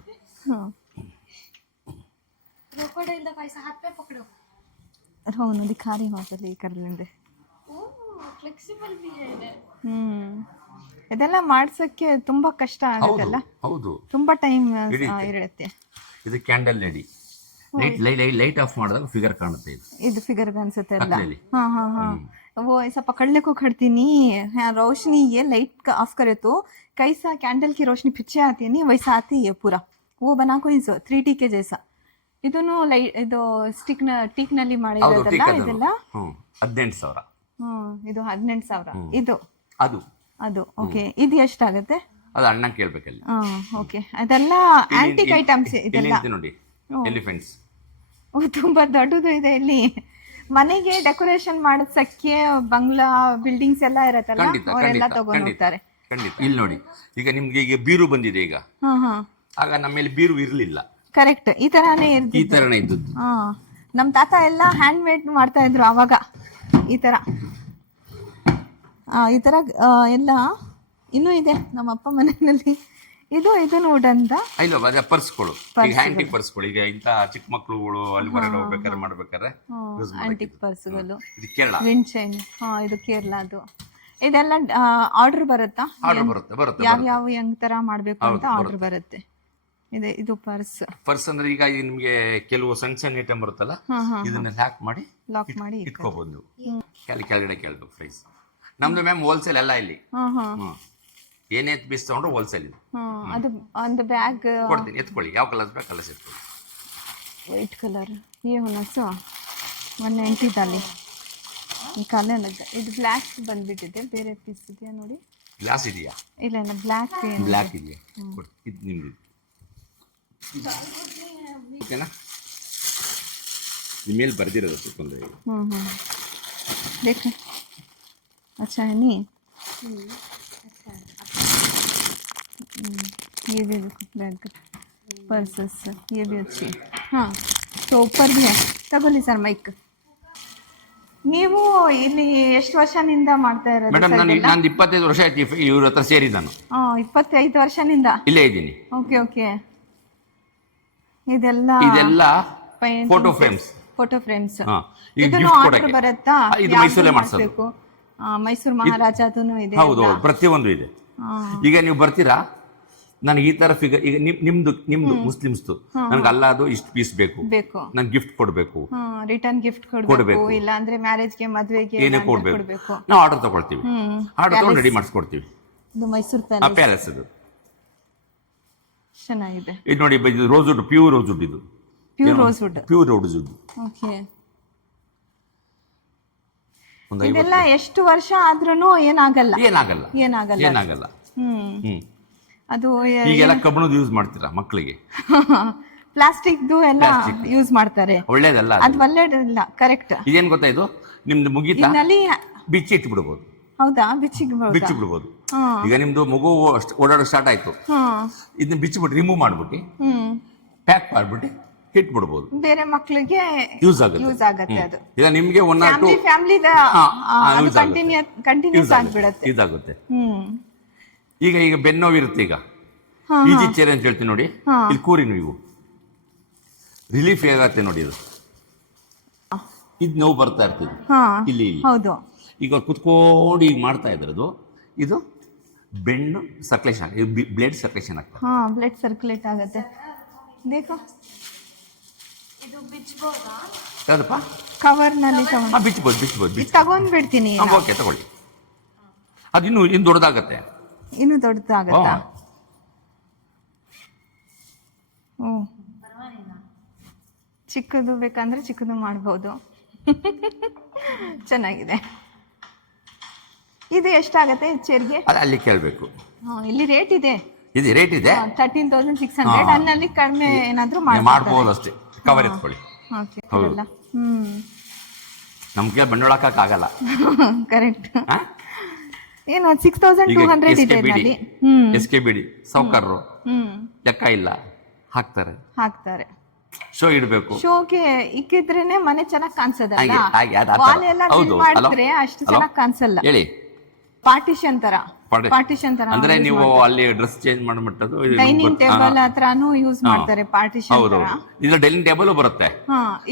क्रोकोडाइल का ऐसा हाथ पे पकड़ो. ಹೌದು, दिखा रही हूँ चलिए कर लेंगे. फ्लेक्सिबल भी है इधर. ಇದೆಲ್ಲ ಮಾಡ್ಸಕ್ಕೆ ತುಂಬಾ ಕಷ್ಟ ಆಗುತ್ತಲ್ಲ, ಹೌದು ತುಂಬಾ ಟೈಮ್ ಹಿಡಿಯುತ್ತೆ. ಇರುತ್ತೆ. ಇದು ಕ್ಯಾಂಡಲ್ ಲೇಡಿ. ಲೈಟ್ ಆಫ್ ಮಾಡಿದಾಗ ಫಿಗರ್ ಕಾಣುತ್ತೆ. ಇದು ಫಿगर ಅನ್ಸುತ್ತೆ ಎಲ್ಲ. ಅದ್ರಲ್ಲಿ. हाँ हाँ हाँ, वो ऐसा पकड़ने को खड़ती नहीं है, रोशनी ये लाइट का ऑफ करे तो कैसा कैंडल की रोशनी पीछे आती है नहीं वैसा आती है पूरा. वो बना को 3D के जैसा. ಇದನ್ನು ಇದು ಟೀಕ್ ನಲ್ಲಿ ಮಾಡಿರೋದಲ್ಲ ಇದೆಲ್ಲ. 18,000. ಇದು 18,000. ಇದು ಅದು ಓಕೆ. ಇದು ಎಷ್ಟಾಗುತ್ತೆ? ಅದು ಅಣ್ಣ ಕೇಳ್ಬೇಕಲ್ಲಿ. ಓಕೆ, ಅದೆಲ್ಲ ಆಂಟಿಕ್ ಐಟಮ್ಸ್ ಇದೆಲ್ಲ ನೋಡಿ. ಎಲಿಫೆಂಟ್ಸ್ ತುಂಬಾ ದೊಡ್ಡದು ಇದೆ. ಇಲ್ಲಿ ಮನೆಗೆ ಡೆಕೋರೇಷನ್ ಮಾಡಿಸಕ್ಕೆ ಬಂಗ್ಲಾ ಬಿಲ್ಡಿಂಗ್ಸ್ ಎಲ್ಲ ಇರತ್ತಲ್ಲ, ಅವರೆಲ್ಲ ತಗೊಂಡು ಹೋಗ್ತಾರೆ. ಖಂಡಿತ. ಇಲ್ಲಿ ನೋಡಿ, ಈಗ ನಿಮ್ಗೆ ಈಗ ಬೀರು ಬಂದಿದೆ. ಈಗ ಆಗ ನಮ್ಮಲ್ಲಿ ಬೀರು ಇರ್ಲಿಲ್ಲ. ಕರೆಕ್ಟ್, ಈ ತರಾನೇ ಇದ್ದದ್ದು. ನಮ್ ತಾತ ಎಲ್ಲ ಹ್ಯಾಂಡ್ ಮೇಡ್ ಮಾಡ್ತಾ ಇದ್ರು ಅವಾಗ. ಈ ತರ ಎಲ್ಲ ಇನ್ನೂ ಇದೆ ನಮ್ಮ ಅಪ್ಪ ಮನೆಯಲ್ಲಿ. ಇದನ್ನು ವುಡನ್ದ ಇಲ್ಲ, ಪರ್ಸ್ಗಳು, ಈಗ ಹ್ಯಾಂಟಿಕ್ ಪರ್ಸ್ಗಳು. ಈಗ ಇಂಥ ಚಿಕ್ಕ ಮಕ್ಕಳುಗಳು ಅಲ್ಲಿ ಹೊರಗಡೆ ಹೋಗ್ಬೇಕಾದ್ರೆ ಮಾಡ್ಬೇಕಾದ್ರೆ ಆಂಟಿಕ್ ಪರ್ಸ್ಗಳು. ಇದು ಕೇರಳ ವಿಂಡ್ ಚೈನ್. ಇದು ಕೇರಳದು. ಇದೆಲ್ಲ ಆರ್ಡರ್ ಬರುತ್ತಾ? ಬರುತ್ತೆ. ಯಾವ ಹೆಂಗ್ ತರ ಮಾಡ್ಬೇಕು ಅಂತ ಆರ್ಡರ್ ಬರುತ್ತೆ. ಇದು ಪರ್ಸ್ ಅಂದ್ರೆ ಈಗ ನಿಮ್ಗೆ ಕೆಲವು ಸಣ್ಣ ಐಟಮ್ ಬರುತ್ತಲ್ಲ, ಇದನ್ನ ಲಾಕ್ ಮಾಡಿ ಇಟ್ಕೋಬಹುದು ನೀವು. ಕೆಳಗಡೆ ಕೇಳ್ಬೇಕು ಪ್ರೈಸ್. ನಮ್ದು ಮ್ಯಾಮ್ ಹೋಲ್ಸೇಲ್ ಎಲ್ಲ ಇಲ್ಲಿ. ಏನೇ ಪೀಸ್ ತಗೊಂಡ್ರು ಹೋಲ್ಸೇಲ್ ಇದು. ಅದು ಒಂದು ಬ್ಯಾಗ್ ಕೊಡ್ತೀನಿ, ಎತ್ಕೊಳ್ಳಿ. ಯಾವ ಕಲರ್ ಬೇಕು ಕಲರ್ಸ್ ಎತ್ಕೊಳ್ಳಿ. ವೈಟ್ ಕಲರ್ ये होना सो 190 ದಲ್ಲಿ ಈ ಕಲರ್ ಇದು ಬ್ಲ್ಯಾಕ್ ಬಂದ್ಬಿಟ್ಟಿದೆ. ಬೇರೆ ಪೀಸ್ ಇದೆಯಾ ನೋಡಿ? ಗ್ಲಾಸ್ ಇದೆಯಾ? ಇಲ್ಲ ಬ್ಲ್ಯಾಕ್ ಇದೆಯಾ? ಇದು ನಿಮ್ದು. ಓಕೆನಾ? ಇಮೇಲ್ ಬರ್ದಿರೋದು ತೊಂದರೆ. देख अच्छा है नहीं? ये भी देखो बैग पर्सेस, ये भी अच्छी. हाँ, तो ऊपर भी है. ತಗೊಳ್ಳಿ ಸರ್ ಮೈಕ್. ನೀವು ಇಲ್ಲಿ ಎಷ್ಟು ವರ್ಷನಿಂದ ಮಾಡ್ತಾ ಇರೋದು? ಮೇಡಮ್, ನಾನು 25 ವರ್ಷ ಆಯ್ತು ಇವ್ರ ಹತ್ರ ಸೇರಿ. ನಾನು 25 ವರ್ಷನಿಂದ ಇಲ್ಲೇ ಇದ್ದೀನಿ. ಓಕೆ. ಇದೆಲ್ಲ ಫೋಟೋ ಫ್ರೇಮ್ಸ್. ಇದನ್ನು ಆರ್ಡರ್ ಬರುತ್ತಾ? ಇದು ಮೈಸೂರಲ್ಲೇ ಮಾಡಿಸಬೇಕು. ಮೈಸೂರು ಮಹಾರಾಜಾದೂ ಇದೆ. ಹೌದು, ಪ್ರತಿಯೊಂದು ಇದೆ. ಈಗ ನೀವು ಬರ್ತೀರಾ, ನನಗೆ ಈ ತರ ಫಿಗರ್, ಈಗ ನಿಮ್ದು ಮುಸ್ಲಿಮ್ಸ್ದು, ನನಗೆ ಅಲ್ಲಾದು ಇಷ್ಟು ಪೀಸ್ ಬೇಕು, ನಂಗೆ ಗಿಫ್ಟ್ ಕೊಡ್ಬೇಕು, ರಿಟರ್ನ್ ಗಿಫ್ಟ್ ಕೊಡ್ಬೇಕು, ಇಲ್ಲ ಅಂದ್ರೆ ಮ್ಯಾರೇಜ್ಗೆ ಮದುವೆಗೆ ಏನೇ ಕೊಡ್ಬೇಕು, ನಾವು ಆರ್ಡರ್ ತಗೊಳ್ತೀವಿ. ಆರ್ಡರ್ ತಗೊಂಡು ರೆಡಿ ಮಾಡಿಸ್ಕೊಡ್ತೀವಿ. ಇದು ಮೈಸೂರು ಪ್ಯಾಲೇಸ್. ಇದು ಚೆನ್ನಾಗಿದೆ. ಇದು ನೋಡಿ, ಇದು ರೋಸ್ವುಡ್, ಪ್ಯೂರ್ ರೋಸ್ವುಡ್. ಇದು ಪ್ಯೂರ್ ರೋಸ್ವುಡ್. ಓಕೆ. ಇದೆಲ್ಲ ಎಷ್ಟು ವರ್ಷ ಆದ್ರೂ ಏನಾಗಲ್ಲ. ಅದು ಈಗೆಲ್ಲ ಕಬ್ಬಿಣದ ಯೂಸ್ ಮಾಡ್ತೀರಾ ಮಕ್ಕಳಿಗೆ? ಪ್ಲಾಸ್ಟಿಕ್ ಎಲ್ಲ ಯೂಸ್ ಮಾಡ್ತಾರೆ. ಒಳ್ಳೇದಲ್ಲ ಅದು ಒಳ್ಳೇದಲ್ಲ. ಕರೆಕ್ಟ್. ಇದೇನ್ ಗೊತ್ತಾ, ಇದು ನಿಮ್ದು ಮುಗಿತಾ ಬಿಚ್ಚಿ ಇಟ್ಬಿಡ್ಬೋದು. ಹೌದಾ? ಬಿಚ್ಚಿ ಬಿಡ್ಬೋದು. ಈಗ ನಿಮ್ದು ಮಗು ಓಡಾಡೋ ಸ್ಟಾರ್ಟ್ ಆಯ್ತು, ಇದನ್ನ ಬಿಚ್ಚಿಬಿಟ್ಟು ರಿಮೂವ್ ಮಾಡ್ಬಿಟ್ಟು ಪ್ಯಾಕ್ ಮಾಡ್ಬಿಟ್ಟು ಇಟ್ಬಿಡ್ಬೋದು. ಬೇರೆ ಮಕ್ಕಳಿಗೆ ಯೂಸ್ ಆಗುತ್ತೆ. ಅದು ಈಗ ನಿಮ್ಗೆ ಫ್ಯಾಮಿಲಿ ಕಂಟಿನ್ಯೂಸ್ ಆಗ್ಬಿಡುತ್ತೆ. ಇದಾಗುತ್ತೆ. ಈಗ ಬೆನ್ನೋವು ಇರುತ್ತೆ. ಈಗ ಹಾ ಈಜಿ ಚೇರ್ ಅಂತ ಹೇಳ್ತೀನಿ ನೋಡಿ, ಹಾ. ಇಲ್ಲಿ ಕೂರಿ ನೀವು ರಿಲೀಫ್ ಹೇಗತ್ತೆ ನೋಡಿ. ಇದು ನೋವು ಬರ್ತಾ ಇರ್ತಿದೆ ಹಾ ಇಲ್ಲಿ. ಹೌದು. ಈಗ ಅವ್ರು ಕುತ್ಕೊಂಡು ಈಗ ಮಾಡ್ತಾ ಇದ್ರದು, ಇದು ಬೆನ್ನು ಸರ್ಕ್ಯುಲೇಷನ್, ಬ್ಲಡ್ ಸರ್ಕ್ಯುಲೇಷನ್ ಆಗ್ತದೆ. ಹಾ ಬ್ಲಡ್ ಸರ್ಕ್ಯುಲೇಟ್ ಆಗುತ್ತೆ. देखो ಇದು ಬಿಚ್ಚಬಹುದಾ? ಯಾವ್ದಪ್ಪ? ಕವರ್ ನಲ್ಲಿ ತಗೊಂಡು ಬಿಚ್ಬೋದು. ತಗೊಂಡ್ಬಿಡ್ತೀನಿ. ಓಕೆ, ತಗೊಳ್ಳಿ. ಅದು ಇನ್ನು ದೊಡ್ಡದಾಗತ್ತೆ. ಇನ್ನು ದೊಡ್ಡದಾಗತ್ತಾ? ಓ, ಚಿಕ್ಕದು ಬೇಕಂದ್ರೆ ಚಿಕ್ಕದು ಮಾಡ್ಬೋದು. ಚೆನ್ನಾಗಿದೆ. ಇದು ಎಷ್ಟಾಗತ್ತೆ ಚೇರ್ಗೆ? ಅದು ಅಲ್ಲಿ ಕೇಳಬೇಕು. ಇಲ್ಲಿ ರೇಟ್ ಇದೆ. ಇದು ರೇಟ್ ಇದೆ 13,600. ಅನ್ನಲ್ಲಿ ಕಡಿಮೆ ಏನಾದ್ರೂ ಮಾಡ್ಬೋದು ಅಷ್ಟೇ. ಕವರ್ ಎತ್ಕೊಳ್ಳಿ. ನಮ್ಗೆ ಬಂಡವಾಳಕ್ಕಾಗಲ್ಲ. ಕರೆಕ್ಟ್. ಏನು 6,200 ಇದೆ ಅಲ್ಲಿ. SKBD ಸೌಕರ್ರು ಲೆಕ್ಕ ಇಲ್ಲ, ಹಾಕ್ತಾರೆ. ಶೋ ಇಡಬೇಕು. ಶೋಗೆ ಇಕ್ಕಿದ್ರೇನೆ ಮನೆ ಚೆನ್ನಾಗಿ ಕಾಣಿಸೋದಲ್ಲ. ಹಾಗೆ ಅದು ಆ ಥರ. ವಾಲ್ ಎಲ್ಲ ಹೌದು. ಮಾಡಿದ್ರೆ ಅಷ್ಟು ಚೆನ್ನಾಗಿ ಕಾಣಿಸಲ್ಲ. ಹೇಳಿ. ಪಾರ್ಟಿಷನ್ ತರ ಅಂದ್ರೆ ನೀವು ಅಲ್ಲಿ ಡ್ರೆಸ್ ಚೇಂಜ್ ಮಾಡ್ಬಿಟ್ಟದು ಡೈನಿಂಗ್ ಟೇಬಲ್ ಹತ್ರನೂ ಯೂಸ್ ಮಾಡ್ತಾರೆ. ಪಾರ್ಟಿಷನ್ ಹೌದು. ತರ. ಇದು ಡೈನಿಂಗ್ ಟೇಬಲ್ ಬರುತ್ತೆ.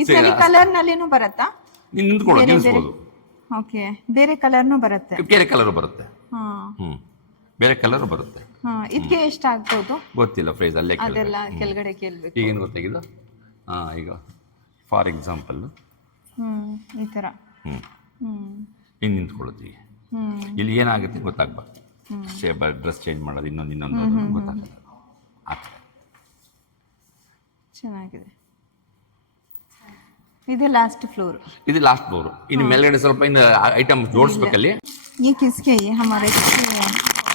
ಇದರಲ್ಲಿ ಕಲರ್ ನಲ್ಲಿನೂ ಬರುತ್ತಾ? ನಿಂತ್ಕೊಳ್ಳೋದು. ಓಕೆ, ಬೇರೆ ಕಲರ್ನು ಬರುತ್ತೆ. ಬೇರೆ ಕಲರ್ ಬರುತ್ತೆ. ಬೇರೆ ಕಲರ್ ಬರುತ್ತೆ. ಇದಕ್ಕೆ ಎಷ್ಟಾಗ್ಬೋದು ಗೊತ್ತಿಲ್ಲ ಪ್ರೈಸ್, ಅಲ್ಲೇ ಅದೆಲ್ಲ ಕೆಳಗಡೆ ಕೇಳ್ಬೇಕು. ಈಗೇನು ಗೊತ್ತಾಗಿದ್ದು? ಈಗ ಫಾರ್ ಎಕ್ಸಾಂಪಲ್ ಈ ತರ ಹಿಂಗೆ ನಿಂತ್ಕೊಳ್ಳೋದು. ಈಗ ಇಲ್ಲಿ ಏನಾಗುತ್ತೆ ಗೊತ್ತಾಗ್ಬಾರ್ದು. ಡ್ರೆಸ್ ಚೇಂಜ್ ಮಾಡೋದು ಇನ್ನೊಂದು ಗೊತ್ತಾಗಲ್ಲ. ಚೆನ್ನಾಗಿದೆ. ಇದು ಲಾಸ್ಟ್ ಫ್लोर. ಇನ್ನು ಮೇಲ್ಗಡೆ ಸ್ವಲ್ಪ ಇನ್ನು ಐಟಮ್ ಜೋಡಿಸ್ಬೇಕಲ್ಲಿ. ये किसके है? ये हमारे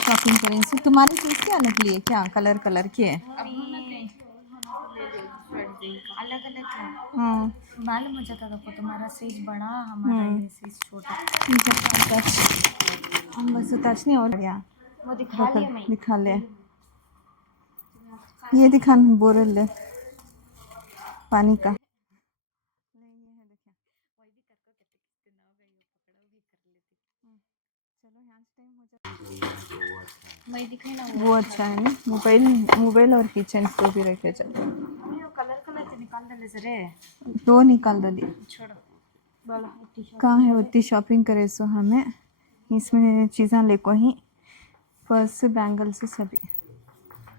शॉपिंग करेंगे से तुम्हारे साइज के अलग लिए क्या? कलर के अलग अलग है। मालूम हो जाता था तुम्हारा साइज बड़ा, हमारा ये साइज छोटा। हम बस टच नहीं हो गया। वो दिखा लिया मैं। दिखा ले, ये दिखा बोरल है पानी का। वो अच्छा है ना। मोबाइल और किचन को भी रखे चलते। कलर से निकाल दे सरे। दो निकाल दे। छोड़ो कहाँ है उतनी शॉपिंग करे सो हमें इसमें चीज़ें लेको ही, पर्स बैंगल्स सभी।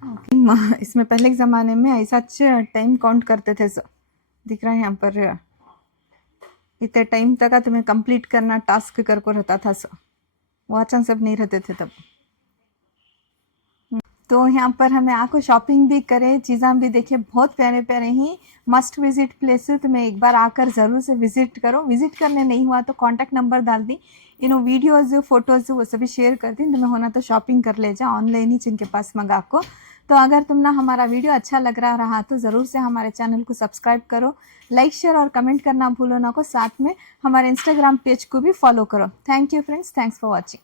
ओके, इसमें पहले के ज़माने में ऐसा टाइम काउंट करते थे। सो दिख रहा है यहाँ पर इतने टाइम तक तुम्हें कंप्लीट करना टास्क कर को रहता था। सो वॉचन सब नहीं रहते थे तब। तो यहाँ पर हमें आको शॉपिंग भी करे, चीज़ें भी देखे, बहुत प्यारे ही मस्ट विजिट प्लेस है। तुम्हें एक बार आकर ज़रूर से विजिट करो। विजिट करने नहीं हुआ तो कांटेक्ट नंबर डाल दी, वीडियोज़ फोटोज़ वो सभी शेयर कर दी। तुम्हें होना तो शॉपिंग कर ले जा ऑनलाइन ही जिनके पास मंगा को। तो अगर तुमने हमारा वीडियो अच्छा लग रहा तो ज़रूर से हमारे चैनल को सब्सक्राइब करो, लाइक शेयर और कमेंट करना भूलो ना को। साथ में हमारे इंस्टाग्राम पेज को भी फॉलो करो। Thank you friends, thanks for watching.